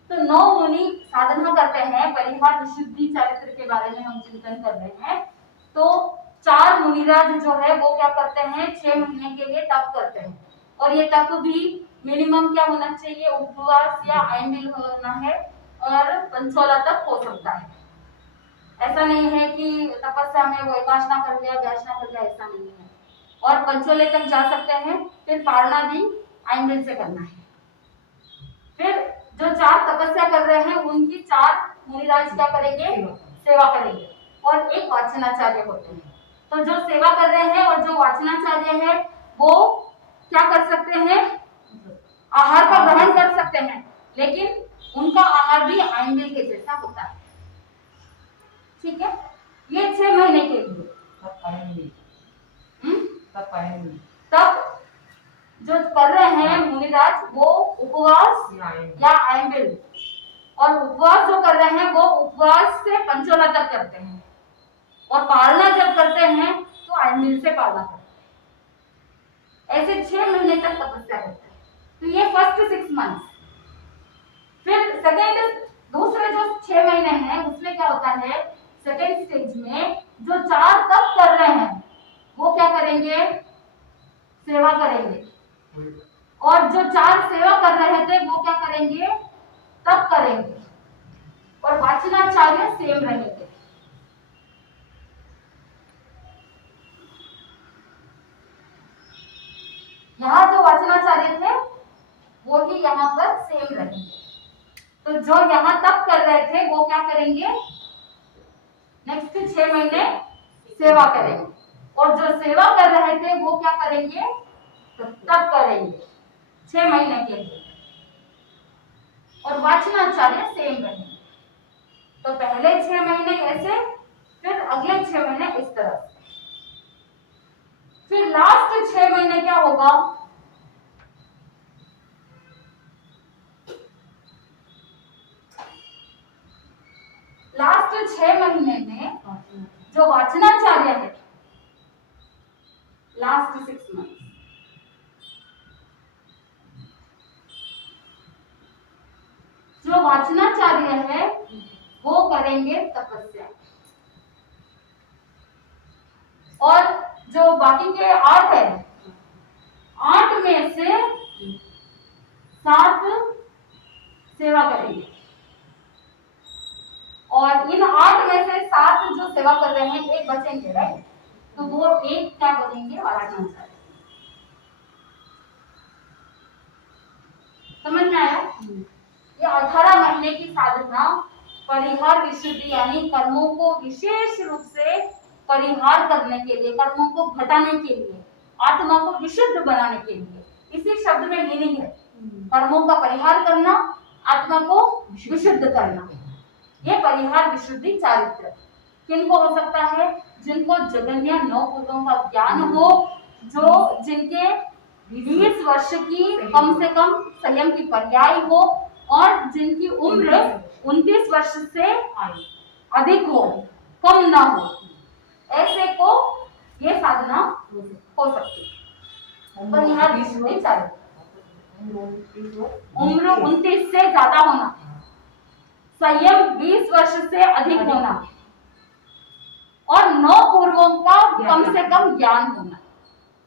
तो 9 मुनि साधना करते हैं। परिहार विशुद्धि चारित्र के बारे में हम चिंतन कर रहे हैं। तो 4 मुनिराज जो है वो क्या करते हैं? 6 महीने के लिए तप करते हैं, और ये तप भी मिनिमम क्या होना चाहिए? उपवास या आयमिल होना है, और पंचोला तक हो सकता है। ऐसा नहीं है कि तपस्या में वो एकाशना कर लिया, व्यासना कर लिया, ऐसा नहीं है। और पंचोले तक जा सकते हैं, फिर पारना भी आयमिल से करना है। फिर जो 4 तपस्या कर रहे हैं उनकी 4 मुनिराज क्या करेंगे? सेवा करेंगे, और एक वाचनाचार्य होते हैं। तो जो सेवा कर रहे हैं और जो वाचनाचार्य है वो क्या कर सकते हैं? आहार का ग्रहण कर सकते हैं, लेकिन उनका आहार भी आयमिल के जैसा होता है। ठीक है, ये 6 महीने के लिए। तब जो कर रहे हैं मुनिराज वो उपवास या आयमिल, और उपवास जो कर रहे हैं वो उपवास से पंचोला तक करते हैं, और पालना जब करते हैं तो आयमिल से पालना करते हैं। ऐसे 6 महीने तक तपस्या करते हैं। तो ये फर्स्ट 6 मंथ्स। फिर सेकेंड, दूसरे जो 6 महीने हैं उसमें क्या होता है? सेकेंड स्टेज में जो 4 तप कर रहे हैं वो क्या करेंगे, सेवा करेंगे। और जो 4 सेवा कर रहे थे वो क्या करेंगे, तप करेंगे। और वाचनाचार्य सेम रहेंगे। यहाँ जो वाचनाचार्य थे वो ही यहाँ पर सेम रहेंगे। तो जो यहाँ तप कर रहे थे वो क्या करेंगे, नेक्स्ट 6 महीने सेवा करेंगे। और जो सेवा कर रहे थे वो क्या करेंगे, तप करेंगे 6 महीने के लिए। और वाचनाचार्य सेम रहेंगे। तो पहले 6 महीने ऐसे, फिर अगले 6 महीने इस तरह। फिर लास्ट 6 महीने क्या होगा, लास्ट 6 महीने में जो वाचनाचार्य है, लास्ट 6 मंथ, जो वाचनाचार्य है वो करेंगे तपस्या। और जो बाकी के 8 है, 8 में से 7 सेवा करेंगे। और इन 8 में से 7 जो सेवा कर रहे हैं, एक बचेंगे, राइट। तो वो एक क्या बनेंगे, वाचनाचार्य। समझ में आया। ये 18 महीने की साधना परिहार विशुद्धि यानी कर्मों को विशेष रूप से परिहार करने के लिए, कर्मों को घटाने के लिए, आत्मा को विशुद्ध बनाने के लिए, इसी शब्द में मीनिंग है। कर्मों का परिहार करना, आत्मा को विशुद्ध करना, ये परिहार विशुद्धि चारित्र किनको हो सकता है, जिनको जगन्य 9 भूतों का ज्ञान हो, जो जिनके 20 वर्ष की कम से कम संयम की पर्याय हो, और जिनकी उम्र 29 वर्ष से अधिक हो, कम ना हो, ऐसे को ये साधना हो सकती है। परिहार विशुद्धि चारित्र, उम्र 29 से ज्यादा होना, संयम 20 वर्ष से अधिक होना, और 9 पूर्वों का कम से कम ज्ञान होना।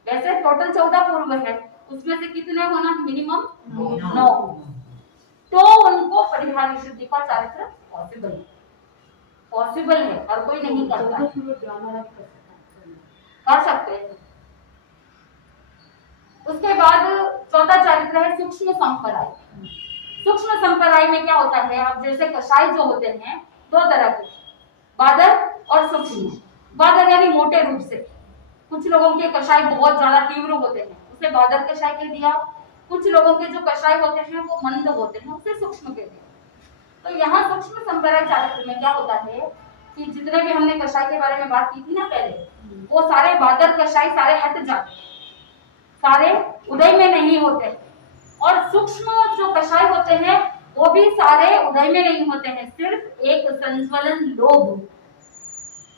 वैसे टोटल 14 पूर्व है, उसमें से कितने होना, मिनिमम 9। तो उनको परिहार विशुद्धि का चारित्र पॉसिबल है, और कोई नहीं करता है। कर सकते हैं। उसके बाद चौथा चारित्र है सूक्ष्म संपराय। सूक्ष्म संपराय में क्या होता है, अब जैसे कषाय जो होते हैं 2 तरह के, बादर और सूक्ष्म। बादर यानी मोटे रूप से, कुछ लोगों के कषाय बहुत ज्यादा तीव्र होते हैं, उसे बादर कषाय कह दिया। कुछ लोगों के जो कषाय होते हैं वो मंद होते हैं, उसे सूक्ष्म कह दिया। तो यहाँ सूक्ष्म संपराय चारित्र में क्या होता है कि जितने भी हमने कषाय के बारे में बात की थी ना पहले, वो सारे बादर कषाय सारे हट जाते, सारे उदय में नहीं होते। और सूक्ष्म जो कषाय होते हैं वो भी सारे उदय में नहीं होते हैं, सिर्फ एक संज्वलन लोभ,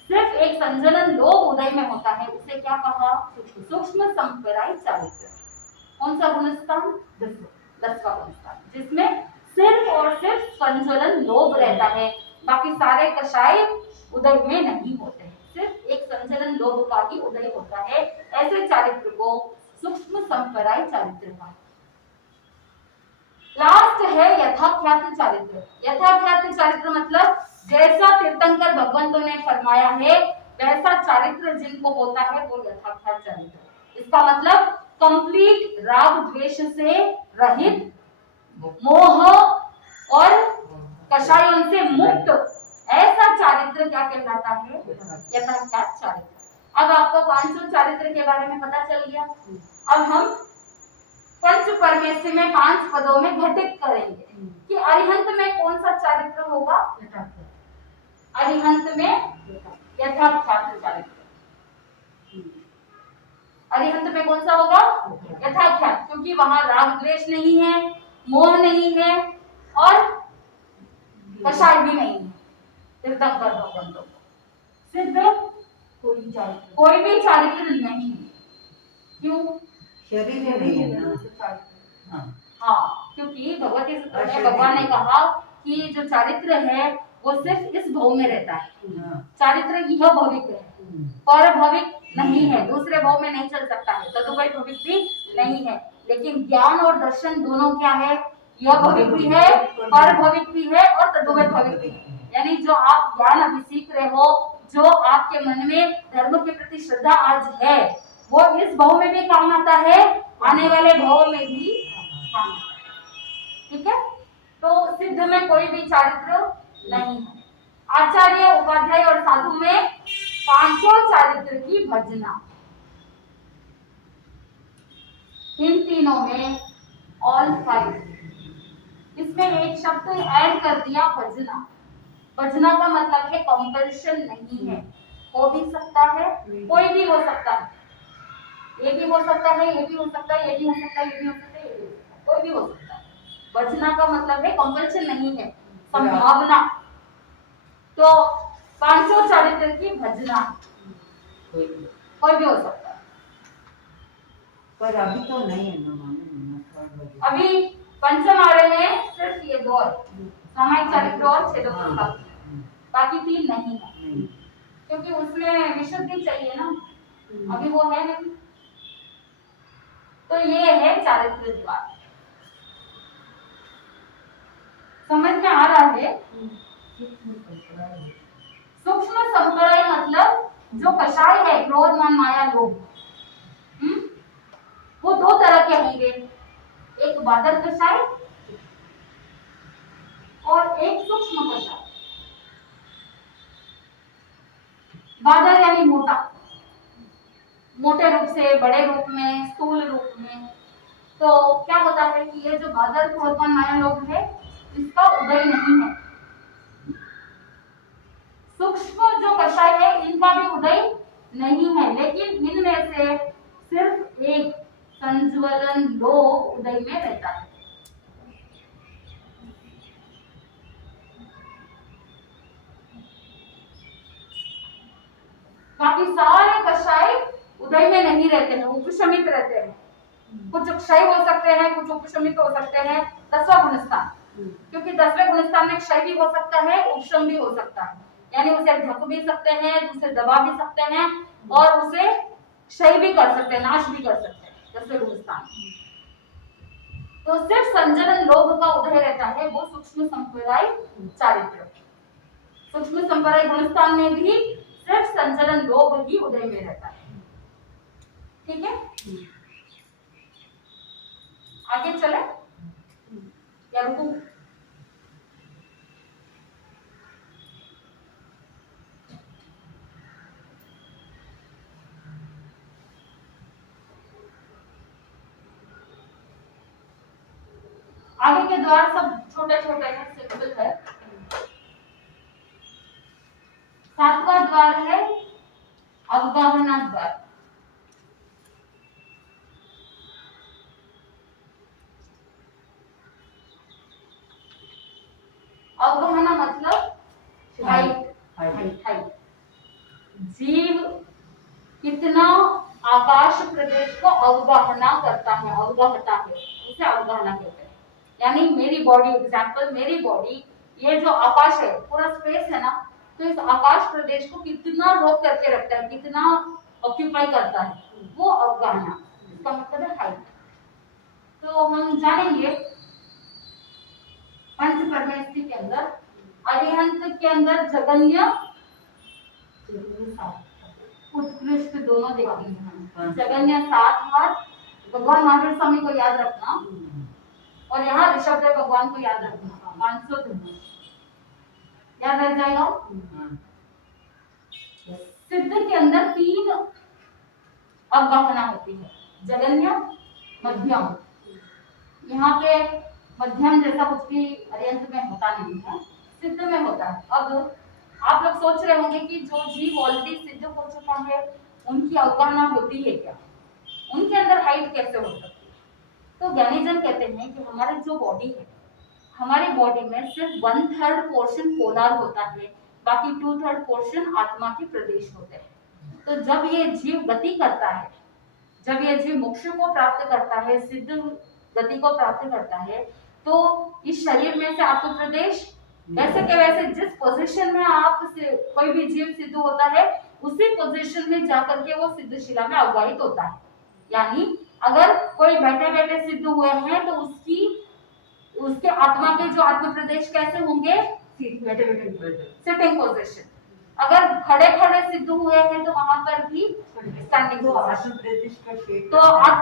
सिर्फ एक संज्वलन लोभ उदय में होता है। उसे क्या कहा, सूक्ष्म संपराय चारित्र। कौन सा गुणस्थान, 10वां गुणस्थान, जिसमें सिर्फ और सिर्फ संज्वलन लोभ रहता है, बाकी सारे कषाय उदय में नहीं होते हैं, सिर्फ एक संज्वलन लोभ का ही उदय होता है। ऐसे चारित्र को सूक्ष्म संपराय चारित्र का। लास्ट है यथाख्यात चारित्र। यथाख्यात चारित्र मतलब जैसा तीर्थंकर भगवंतों ने फरमाया है वैसा चारित्र जिनको होता है वो यथाख्यात चारित्र। इसका मतलब कंप्लीट राग द्वेष से रहित, मोह और कषायों से मुक्त, ऐसा चारित्र क्या कहलाता है, यथाख्यात चारित्र। अब आपको 500 चारित्र के बारे में पता चल गया। अब हम पंच परमेश्वर में 5 पदों में घटित करेंगे कि अरिहंत में कौन सा चारित्र होगा, अरिहंत में यथाख्यात चारित्र। अरिहंत में कौन सा होगा, यथाख्यात, क्योंकि वहां राग द्वेष नहीं है, मोह नहीं है और कषाय भी नहीं है। तीर्थंकर भगवंतों को सिद्ध कोई भी चारित्र नहीं है। क्यों, शरीर नहीं है ना। हाँ, क्योंकि भगवती सूत्र में भगवान ने कहा कि जो चारित्र है वो सिर्फ इस भव में रहता है। चारित्र यह भविक है, पर भविक नहीं है, दूसरे भाव में नहीं चल सकता है, तदुभय भविक भी नहीं है। लेकिन ज्ञान और दर्शन दोनों क्या है, यह भविक भी है, पर भविक भी है और तदुभय भविक भी है। यानी जो आप ज्ञान अभी सीख रहे हो, जो आपके मन में धर्म के प्रति श्रद्धा आज है, वो इस भाव में भी काम आता है, आने वाले भाव में भी काम आता है। ठीक है, तो सिद्ध में कोई भी चारित्र नहीं है। आचार्य, उपाध्याय और साधु में पांचों चारित्र की भजना, इन तीनों में ऑल फाइव। इसमें एक शब्द ऐड कर दिया, भजना। भजना का मतलब है कंपल्शन नहीं है, हो भी सकता है, कोई भी हो सकता है, ये भी हो सकता है, ये भी हो सकता है, ये भी हो सकता है, ये भी हो सकता है, ये भी हो सकता है, कोई भी हो सकता है। भजना का मतलब है कंपल्शन नहीं है, संभावना। तो पांचों चारित्र की भजना कोई भी हो सकता है। पर अभी तो नहीं है ना, अभी पंचम आ रहे हैं सिर्फ ये दो, सामायिक चारित्र और छेदोपम, बाकी तीन नहीं है, क्योंकि उसमें विशुद्धि चाहिए ना, अभी वो है नहीं। तो ये है चारित्र द्वार। समझ में आ रहा है? सूक्ष्म संप्रदाय मतलब जो कषाय है, क्रोध मान माया लोभ, वो दो तरह के होंगे, एक बादल कषाय और एक सूक्ष्म कषाय। बादल यानी मोटा, मोटे रूप से, बड़े रूप में, स्थूल रूप में। तो क्या होता है कि ये जो बादल क्रोध मान माया लोभ है, इसका उदय नहीं है। सूक्ष्म जो कषाय है, इनका भी उदय नहीं है, लेकिन इनमें से सिर्फ एक संज्वलन लोभ उदय में रहता है। बाकी सारे कषाय उदय में नहीं रहते हैं, उपशमित रहते हैं। कुछ क्षय हो सकते हैं, कुछ उपशमित हो सकते हैं। 10वां गुणस्थान, क्योंकि 10वें गुणस्थान में क्षय भी हो सकता है, उपशम भी हो सकता है, यानी उसे ढक भी सकते हैं, उसे दबा भी सकते हैं और उसे क्षय भी कर सकते हैं, नाश भी कर सकते हैं 10वें गुणस्थान। तो सिर्फ संजनन लोभ का उदय रहता है, वो सूक्ष्म संप्रदाय चारित्र। सूक्ष्म संप्रदाय गुणस्थान में भी सिर्फ संजनन लोभ ही उदय में रहता है। ठीक है, आगे चले या रुकूं? आगे के द्वार सब छोटे छोटे हैं, सिंपल है। 7वां द्वार है अवगाहना द्वार। अवगाहना मतलब हाइट। जीव कितना आकाश प्रदेश को अवगाहना करता है, अवगाहता है, उसे अवगाहना कहते हैं। यानी मेरी बॉडी, एग्जाम्पल मेरी बॉडी, ये जो आकाश है, पूरा स्पेस है ना, तो इस आकाश प्रदेश को कितना रोक करके रखता है, कितना ऑक्यूपाई करता है, वो अवगाहना, इसका मतलब है हाइट। तो हम जानेंगे पंच परमेष्टि के अंदर, अरिहंत के अंदर जगन्य उत्कृष्ट दोनों देखेंगे। जगन्य 7 हाथ, भगवान महावीर स्वामी को याद रखना, और यहाँ ऋषभदेव भगवान को याद रखना। 500 धनुष याद रह जाएगा। सिद्ध के अंदर 3 अवगाहना होती है, जगन्य, मध्यम। यहाँ पे मध्यम जैसा कुछ भी अरिहंत में होता नहीं है, सिद्ध में होता है। अब आप लोग सोच रहे होंगे कि जो जीव ऑलरेडी सिद्ध हो चुका है, उनकी अवगाहना होती है क्या, उनके अंदर हाइट कैसे हो सकती है? तो ज्ञानीजन कहते हैं कि हमारी जो बॉडी है, हमारी बॉडी में सिर्फ 1/3 पोर्शन पोलर होता है, बाकी 2/3 पोर्शन आत्मा के प्रदेश होते हैं। तो जब ये जीव गति करता है, जब ये जीव मोक्ष को प्राप्त करता है, सिद्ध गति को प्राप्त करता है, तो इस शरीर में से आत्म प्रदेश वैसे के वैसे जिस पोजीशन में आप कोई भी जीव सिद्ध होता है, उसी पोजीशन में जाकर के वो सिद्ध शिला में अवगाहित होता है। यानी अगर कोई बैठे बैठे सिद्ध हुए हैं तो उसके आत्मा के जो आत्म प्रदेश कैसे होंगे, बैठे बैठे सिटिंग पोजीशन। अगर खड़े खड़े सिद्ध हुए हैं तो वहां पर भी स्टैंडिंग तो पोजीशन। आत्म प्रदेश का शेप तो आप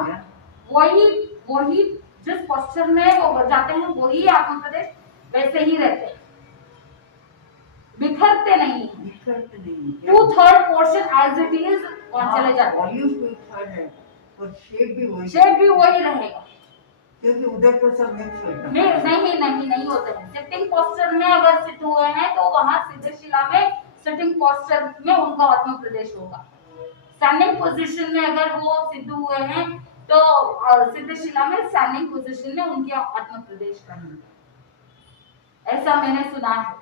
वही जिस पोस्चर में वो जाते हैं वही आत्म प्रदेश वैसे ही रहते हैं, बिखरते नहीं है। बिखरते नहीं है। 2/3 पोर्शन एज इट इज वहां चले जाते हैं। वॉल्यूम 2/3 है और शेप भी वही रहेगा, क्योंकि उधर तो सब मिक्स होता है। नहीं होता है। सिटिंग पोस्चर में अगर सिद्ध हुए हैं तो वहां सिद्ध शिला में सिटिंग पोस्चर में उनका आत्म प्रदेश होगा। स्टैंडिंग पोजीशन में अगर वो सिद्ध हुए हैं तो सिद्ध शिला में स्टैंडिंग पोजीशन में उनके आत्म प्रदेश करेंगे। ऐसा मैंने सुना है।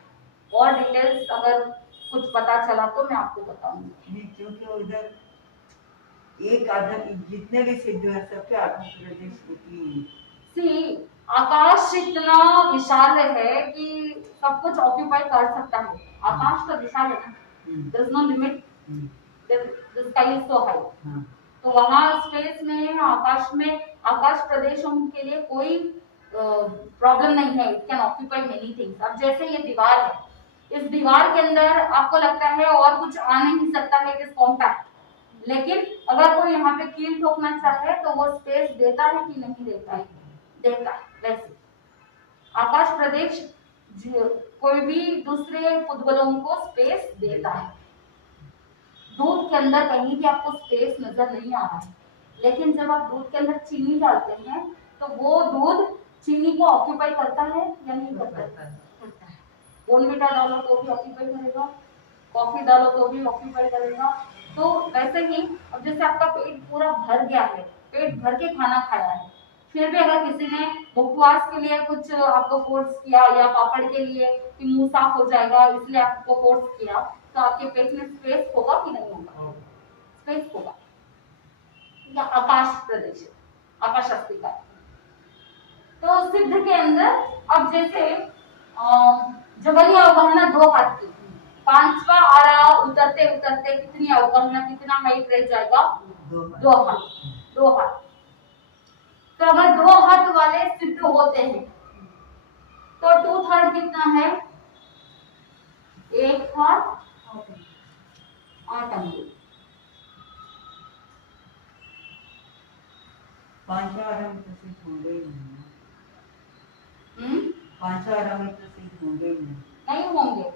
और डिटेल्स अगर कुछ पता चला तो मैं आपको बताऊंगी। नहीं, क्योंकि उधर एक आदमी जितने भी सिद्ध है सबके आत्म प्रदेश होती है। आकाश इतना विशाल है कि सब कुछ ऑक्यूपाई कर सकता है। आकाश तो विशाल है ना, there is no limit, the sky is so high. तो वहां स्पेस में आकाश प्रदेशों के लिए कोई प्रॉब्लम नहीं है। It can occupy many things. अब जैसे ये दीवार है, इस दीवार के अंदर आपको लगता है और कुछ आ नहीं सकता है, इट इज कॉम्पैक्ट। लेकिन अगर कोई यहाँ पे कील ठोकना चाहे तो वो स्पेस देता है कि नहीं देता है, देता है। वैसे आकाश प्रदेश कोई भी दूसरे पुद्गलों को स्पेस देता है। दूध के अंदर कहीं भी आपको स्पेस नजर नहीं आ रहा है, लेकिन जब आप दूध के अंदर चीनी डालते हैं तो वो दूध चीनी को ऑक्यूपाई करता है या नहीं करता है? बोर्नविटा डालो तो भी ऑक्यूपाई करेगा, कॉफी डालो तो भी ऑक्यूपाई करेगा। तो वैसे ही अब जैसे आपका पेट पूरा भर गया है, पेट भर के खाना खाया है, फिर भी अगर किसी ने मुखवास के लिए कुछ आपको फोर्स किया या पापड़ के लिए कि मुंह साफ हो जाएगा इसलिए आपको फोर्स किया, तो आपके पेट में स्पेस होगा कि नहीं होगा? स्पेस होगा। या आकाश प्रदेश, आकाश अस्तिका। तो सिद्ध के अंदर अब जैसे जबलिया अवगहना 2 हाथ की, 5वां आरा उतरते उतरते कितनी अवगहना, कितना हाइट रह जाएगा? 2 हाथ। 2 हाथ। तो अगर 2 हाथ वाले सिद्ध होते हैं तो 2/3 कितना है? 1 हाथ 8 अंगुल। 5 आराम तो सिद्ध होंगे ही नहीं। 5 आराम तो सिद्ध होंगे ही नहीं होंगे।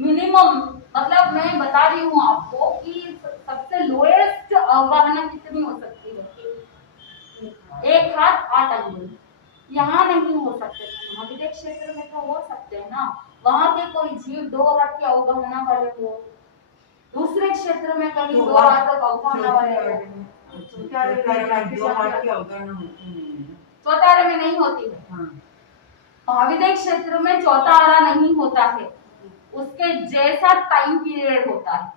मिनिमम मतलब मैं बता रही हूँ आपको कि सबसे लोएस्ट अवगाहना कितनी हो सकती है? 1 हाथ 8 अंगुल। यहाँ नहीं हो सकते। महाविद्या क्षेत्र में तो हो सकते हैं ना, वहां के कोई जीव 2 हाथ की अवगाहना वाले हो, दूसरे क्षेत्र में कहीं 2 हाथ तक अवगाहना वाले हो। चौथा आरा में नहीं होती है। महाविद्या क्षेत्र में चौथा आरा नहीं होता है, उसके जैसा टाइम पीरियड होता है।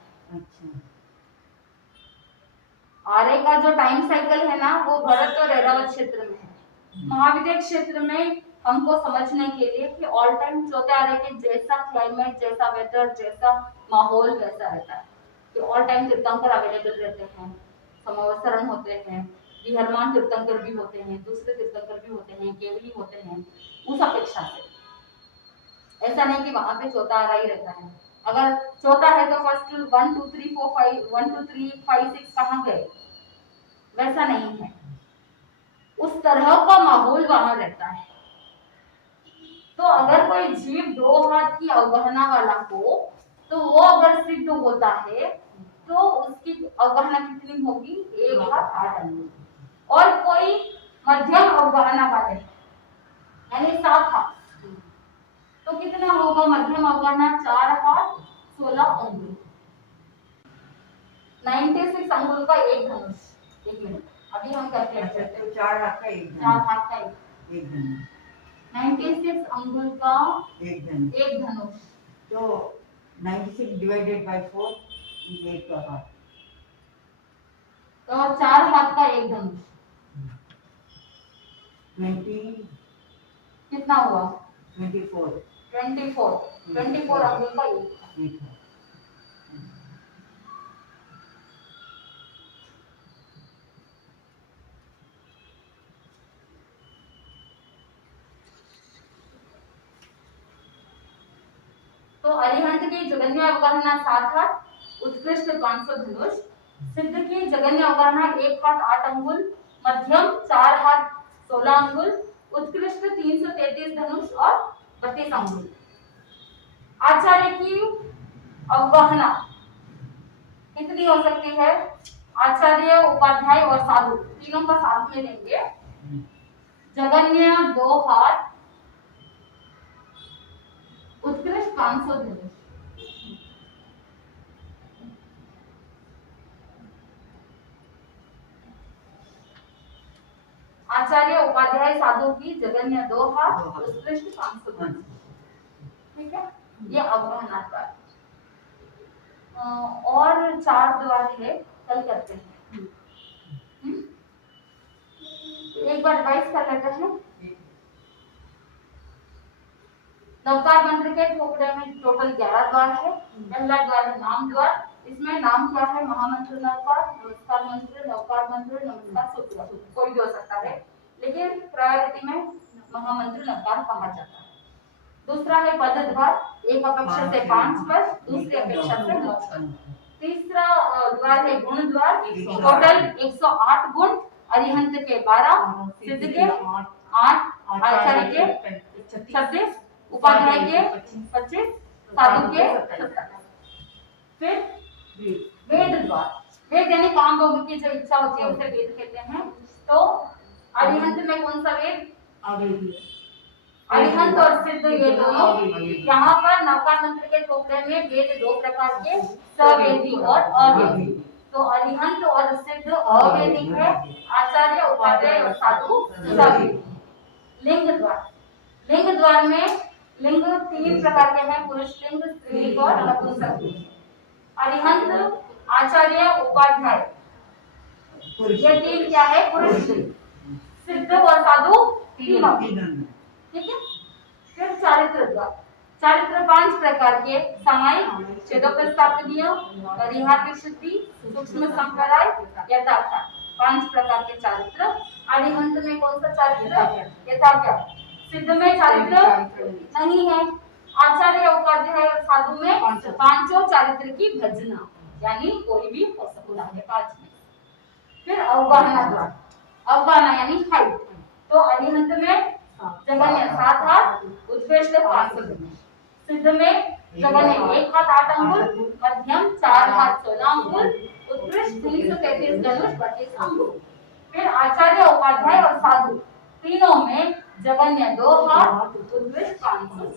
आरे का जो टाइम साइकिल है ना वो भरत और ऐरावत क्षेत्र में है। महाविद्या क्षेत्र में हमको समझने के लिए कि ऑल टाइम चौथे आरे के जैसा क्लाइमेट, जैसा वेदर, जैसा माहौल वैसा रहता है कि ऑल टाइम तीर्थंकर अवेलेबल रहते हैं, समावसरण होते हैं, विहरमान तीर्थंकर भी होते हैं, दूसरे तीर्थंकर भी होते हैं, केवली होते हैं। उस अपेक्षा से ऐसा नहीं कि वहां पे चौथा आरा ही रहता है। अगर चौथा है तो फर्स्ट 1 2 3 4 5 1 2 3 5 6 कहाँ गए? वैसा नहीं है। उस तरह का माहौल वहां रहता है। तो अगर कोई जीव 2 हाथ की अवगहना वाला हो तो वो अगर सिद्ध होता है तो उसकी अवगहना कितनी होगी? 1 हाथ 8 अंगुल। और कोई मध्यम अवगहना वाले यानी 7 हाथ तो कितना होगा मध्यम अवगहना? 4 हाथ 16 अंगुल। 96 अंगुल का एक धनुष। 1 मिनट अभी हम कैलकुलेट करते हैं। 4 हाथ का एक धनुष। 4 हाथ का एक धनुष। 96 अंगुल का एक धनुष। तो 96 डिवाइडेड बाय 4 इज 8 का हाथ। तो 4 हाथ का एक धनुष 20 कितना हुआ? 24 24 अंगुल का एक। तो अरिहंत की जगन्य अवगाहना 7 हाथ, उत्कृष्ट 500 धनुष, सिद्ध की जगन्य अवगाहना 1 हाथ 8 अंगुल, मध्यम 4 हाथ 16 अंगुल, उत्कृष्ट 333 धनुष और 32 अंगुल। आचार्य की अवगाहना कितनी हो सकती है? आचार्य, उपाध्याय और साधु तीनों का साथ में लेंगे। जगन्य 2 हाथ, उत्कृष्ट 500 धनुष। आचार्य, उपाध्याय, साधु की जगन्य 2 हाथ, उत्कृष्ट 500 धनुष। ठीक है, ये अवगाहना द्वार। और 4 द्वार है, कल करते हैं। एक बार रिवाइज कर लेते हैं। नवकार मंत्र के ठोकरे में टोटल 11 द्वार है। पहला द्वार है नाम द्वार। इसमें नाम क्या है? महामंत्र नवकार, नमस्कार मंत्र, नवकार मंत्र, नमस्कार सूत्र, कोई भी हो सकता है, लेकिन प्रायोरिटी में महामंत्र नवकार कहा जाता है। दूसरा है पद द्वार, एक अपेक्षा से 5 पद, दूसरी अपेक्षा से 9 पद। तीसरा द्वार है गुण द्वार, टोटल 108 गुण, अरिहंत के 12, सिद्ध के 8, आचार्य के 36, उपाध्याय के 25, साधु के 17। फिर वेद द्वार, वेद यानी काम भोग की जो इच्छा होती है उसे वेद कहते हैं। तो अरिहंत में कौन सा वेद? अरिहंत और सिद्ध ये दोनों। यहाँ पर नवकार मंत्र के टोकरे में वेद 2 प्रकार के, सवेदी और अवेदी। तो अरिहंत और सिद्ध अवेदिक है, आचार्य, उपाध्याय और साधु सवेदी। लिंग द्वार, लिंग द्वार में लिंग 3 प्रकार के हैं, पुरुष लिंग, स्त्रीलिंग और नपुंसक लिंग। अरिहंत, आचार्य, उपाध्याय, ये 3 क्या है? पुरुष लिंग। सिद्ध और साधु तीनों। ठीक है। फिर चारित्र द्वार, चारित्र 5 प्रकार के, सामायिक, छेदोपस्थापनीय, परिहार विशुद्धि, सूक्ष्म संप्रदाय, यथार्थ, 5 प्रकार के चारित्र। अरिहंत में कौन सा चारित्र? यथार्थ। सिद्ध में चारित्र नहीं है। आचार्य, उपाध्याय और साधु में पांचों चारित्र की भजना, यानी कोई भी हो सकता है 5 में। फिर अवगाहना द्वार, अवगाहना यानी हाइट। तो अरिहंत में जगन्य 7 हाथ, उत्कृष्ट 500 धनुष, सिद्ध में जगन्य 1 हाथ 8 अंगुल, मध्यम 4 हाथ 16 अंगुल, उत्कृष्ट 333 धनुष 32 अंगुल। फिर आचार्य, उपाध्याय और साधु तीनों में जगन्य 2 हाथ, उत्कृष्ट 500